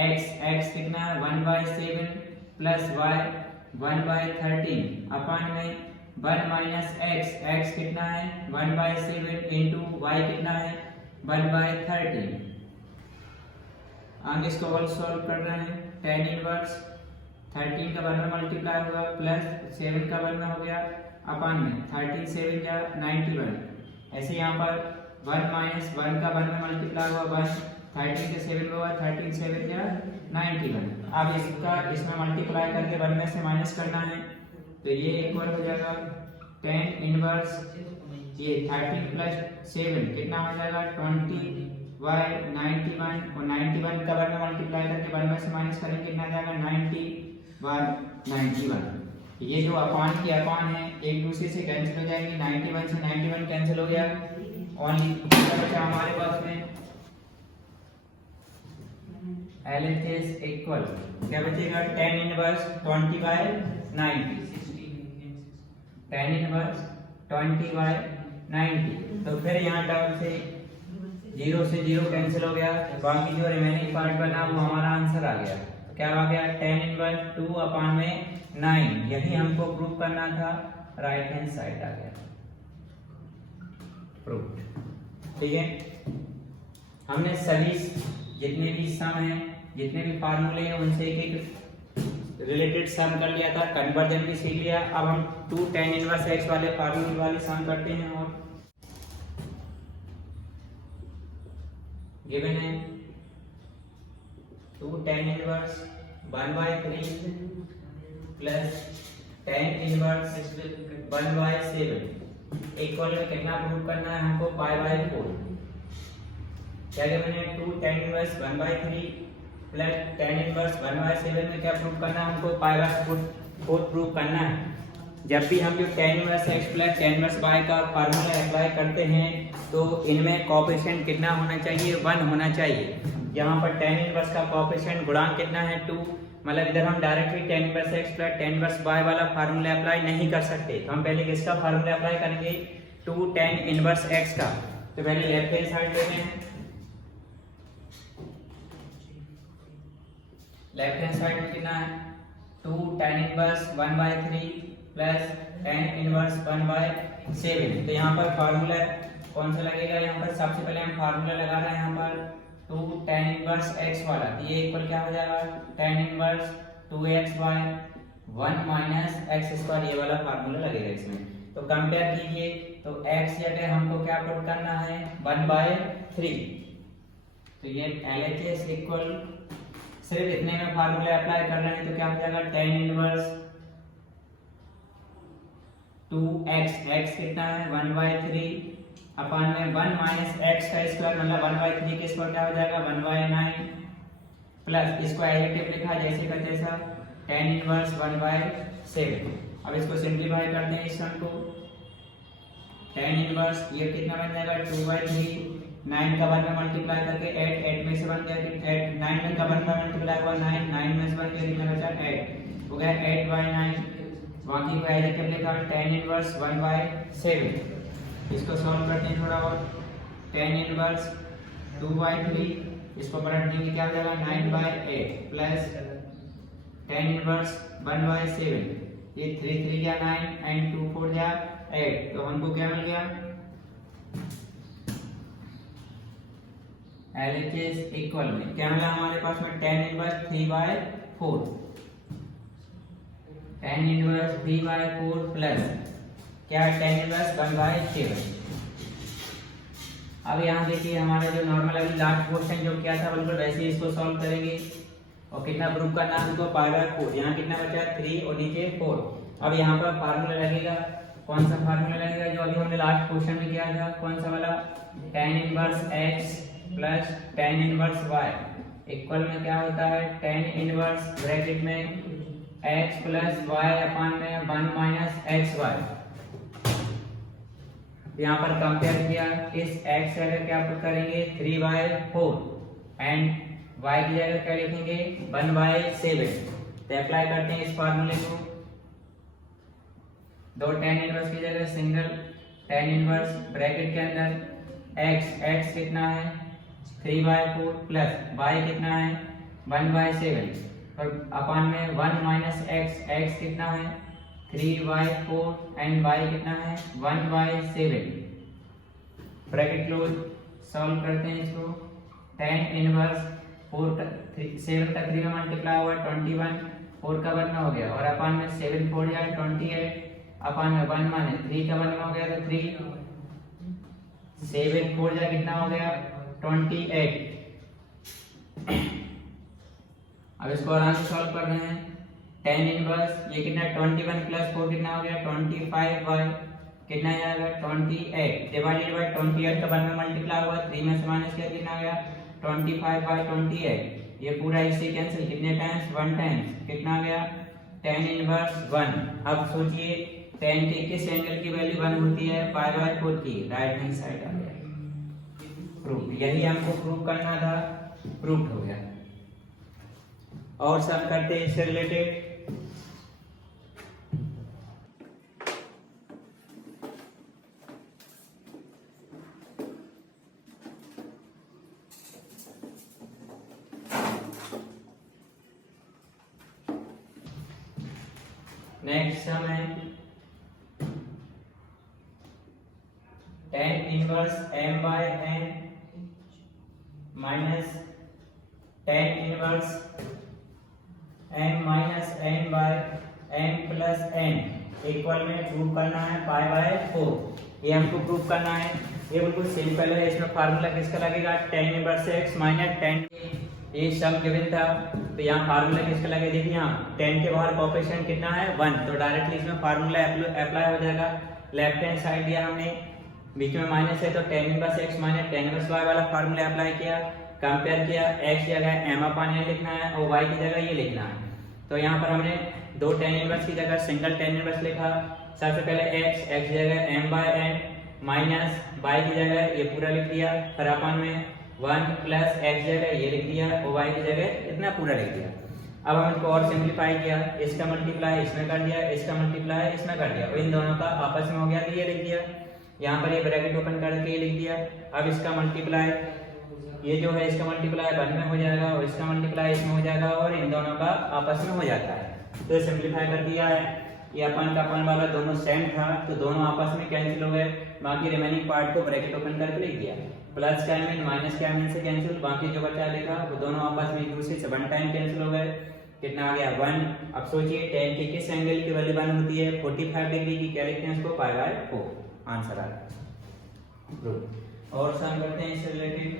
x कितना है 1/7 प्लस y 1/13 अपान में 1 माइनस x कितना है 1/7 इंटू y कितना है 1/13। आगे इसको और सॉल्व कर रहे हैं। tan इनवर्स 13 का 1 में मल्टीप्लाई होगा प्लस 7 का 1 में हो गया अपान में 13 7 या 91। ऐसे यहाँ पर 1 माइनस 1 का 1 में मल्टीप्लाई हुआ 1, 13 के 7 में हुआ 13 7 या 91। अब इसका इसमें मल्टीप्लाई करके 1 में से माइनस करना है, तो ये इक्वल हो जाएगा tan इनवर्स ये 13 प्लस 7 कितना हो जाएगा 20/91 और 91 का 1 में मल्टीप्लाई करके 1 में से माइनस करेंगे कितना आ जाएगा 90/91। ये जो अपान की अपान है एक दूसरे से कैंसिल हो जाएंगे, 91 से 91 कैंसिल हो गया, ओनली बचा हमारे पास में LHS इक्वल क्या बचेगा tan इनवर्स 20/90, tan इनवर्स 20/90। तो फिर यहाँ टर्म से 0 से 0 कैंसिल हो गया, बाकी जो रिमेनिंग पार्ट बना वो हमारा आंसर आ गया। तो क्या आ गया tan इनवर्स 2/9, यही हमको प्रूव करना था, राइट हैंड साइड आ गया प्रूव। ठीक है, हमने सभी जितने भी सम हैं जितने भी फार्मूले हैं उनसे एक रिलेटेड सम कर लिया था, कन्वर्जन भी सीख लिया। अब हम 2 tan इनवर्स x वाले फार्मूले वाले सम करते हैं और गिवन है 2 tan inverse 1/3 plus tan inverse 1/7 equal में कितना प्रूव करना है हमको π/4। क्या गिवन है 2 tan inverse 1/3 plus tan inverse 1/7 में क्या प्रूव करना है हमको π/4 प्रूव करना है। जब भी हम जो tan inverse x plus tan inverse y का फार्मूला अप्लाई करते हैं तो इनमें कोएफिशिएंट कितना होना चाहिए 1 होना चाहिए। यहाँ पर tan इनवर्स का कोएफिशिएंट गुणांक कितना है 2, मतलब इधर हम directly tan inverse x plus tan inverse y वाला फार्मूला अप्लाई नहीं कर सकते, तो हम पहले किसका फार्मूला अप्लाई करेंगे 2 tan इनवर्स x का। तो पहले लेफ्ट हैंड साइड लेते हैं, लेफ्ट हैंड साइड में कितना है 2 tan inverse 1/3 plus tan inverse 1/7। तो यहाँ पर फार्मूला कौन सा लगेगा, यहाँ पर सबसे पहले हम फार्मूला लगा रहे हैं यहाँ पर 2 tan इनवर्स x वाला, तो ये इक्वल क्या हो जाएगा tan inverse 2x/1 minus x², ये वाला फार्मूला लगेगा इसमें। तो कंपेयर कीजिए, तो x जगह हमको क्या पुट करना है 1/3, तो ये LHS इक्वल सिर्फ इतने में फार्मूला अप्लाई कर रहे हैं तो क्या हो जाएगा tan इनवर्स 2x, x कितना है 1/3 अपान में 1 माइनस x का स्क्वायर, मतलब 1/3 के स्क्वायर क्या हो जाएगा 1/9 प्लस इसको एडिटिव लिखा जैसे का तैसा tan इनवर्स 1/7। अब इसको सिंपलीफाई करते हैं इस सम को, tan इनवर्स ये कितना बन जाएगा 2/3, 9 का 1 में मल्टीप्लाई करके 8 में से बन गया 8, 9 का 1 में मल्टीप्लाई हुआ 9 में से बन गया कितना बचा 8 हो गया 8/9। बाकी को एडिटिव लिखा tan इनवर्स 1/7। इसको सॉल्व करते हैं थोड़ा और, tan इनवर्स 2/3 इसको पलट देंगे क्या हो जाएगा 9/8 प्लस tan इनवर्स 1/7, ये 3 3 या 9 एंड 2 4 या 8, तो हमको क्या मिल गया LHS इक्वल में क्या मिला हमारे पास में tan inverse 3/4, tan inverse 3/4 plus क्या tan इनवर्स 1/7। अब यहाँ देखिए हमारा जो नॉर्मल अभी लास्ट क्वेश्चन जो किया था बिल्कुल वैसे ही इसको सॉल्व करेंगे और कितना प्रूव करना है हमको π/4, यहाँ कितना बचा 3 और नीचे 4। अब यहाँ पर फार्मूला लगेगा, कौन सा फार्मूला लगेगा जो अभी हमने लास्ट क्वेश्चन में किया था, कौन सा वाला tan inverse x plus tan inverse y equal में क्या होता है tan इनवर्स ब्रैकेट में x प्लस वाई अपान में 1 माइनस एक्स वाई। यहाँ पर कंपेयर किया, इस x जगह क्या पुट करेंगे 3/4 एंड y की जगह क्या लिखेंगे 1/7। तो अप्लाई करते हैं इस फार्मूले को, दो tan इनवर्स की जगह सिंगल tan इनवर्स, ब्रैकेट के अंदर x कितना है 3/4 प्लस y कितना है 1/7 और अपान में 1 माइनस x कितना है 3/4 एंड y कितना है 1/7। ब्रैकेट क्लोज, सॉल्व करते हैं इसको। tan इनवर्स 7 का 3 में मल्टीप्लाई हुआ 21, 4 का 1 में हो गया और अपान में 7 4 जाए 28, अपान में 1 माने 3 का 1 में हो गया तो 3, 7 4 जाए कितना हो गया 28। अब इसको आराम से सॉल्व कर रहे हैं। tan इनवर्स ये कितना 21 प्लस 4 कितना हो गया 25y कितना आएगा 28 डिवाइडेड बाय 28 का 1 में मल्टीप्लाई हुआ 3 में से माइनस किया कितना आ गया 25/28। ये पूरा इसे कैंसिल कितने टाइम्स 1 टाइम्स कितना आ गया tan इनवर्स 1। अब सोचिए tan के किस एंगल की वैल्यू 1 होती है π/4 की, राइट हैंड साइड आ गया। प्रूफ, यही हमको प्रूफ करना था, प्रूफ हो गया। और सम करते हैं इससे रिलेटेड। नेक्स्ट सम है tan inverse m/n minus tan inverse m minus n by m plus n equal में प्रूव करना है π/4। ये हमको प्रूव करना है, ये बिल्कुल सिंपल है। इसमें फार्मूला किसका लगेगा tan inverse x minus tan, ये सम गिवन था तो यहाँ फार्मूला किसका लगेगा, देखिए यहाँ tan के बाहर कोएफिशिएंट कितना है 1, तो डायरेक्टली इसमें फार्मूला अप्लाई हो जाएगा। लेफ्ट हैंड साइड दिया हमने, बीच में माइनस है तो tan inverse x minus tan inverse y वाला फार्मूला अप्लाई किया, कंपेयर किया, x की जगह m/n लिखना है और y की जगह ये लिखना है। तो यहाँ पर हमने दो tan इनवर्स की जगह सिंगल tan इनवर्स लिखा। सबसे पहले x की जगह m/n माइनस y की जगह ये पूरा लिख दिया, फिर अपन में 1 प्लस x जगह ये लिख दिया और y की जगह इतना पूरा लिख दिया। अब हम इसको और सिंपलीफाई किया, इसका मल्टीप्लाई इसमें कर दिया, इसका मल्टीप्लाई इसमें कर दिया और इन दोनों का आपस में हो गया तो ये लिख दिया। यहाँ पर ये ब्रैकेट ओपन करके ये लिख दिया। अब इसका मल्टीप्लाई ये जो है इसका मल्टीप्लाई 1 में हो जाएगा और इसका मल्टीप्लाई इसमें हो जाएगा और इन दोनों का आपस में हो जाता है। तो सिंपलीफाई कर दिया है। ये अपन का अपन वाला दोनों सेम था तो दोनों आपस में कैंसिल हो गए, बाकी रिमेनिंग पार्ट को ब्रैकेट ओपन करके लिख दिया। प्लस का एम माइनस का एम से कैंसिल, बाकी जो बचा लिखा वो दोनों आपस में एक दूसरे से 1 टाइम कैंसिल हो गए। कितना आ गया 1। अब सोचिए tan के किस एंगल की वैल्यू 1 होती है 45 डिग्री की, क्या लिखते हैं इसको π/4। आंसर आ गया। और सम करते हैं इससे रिलेटेड।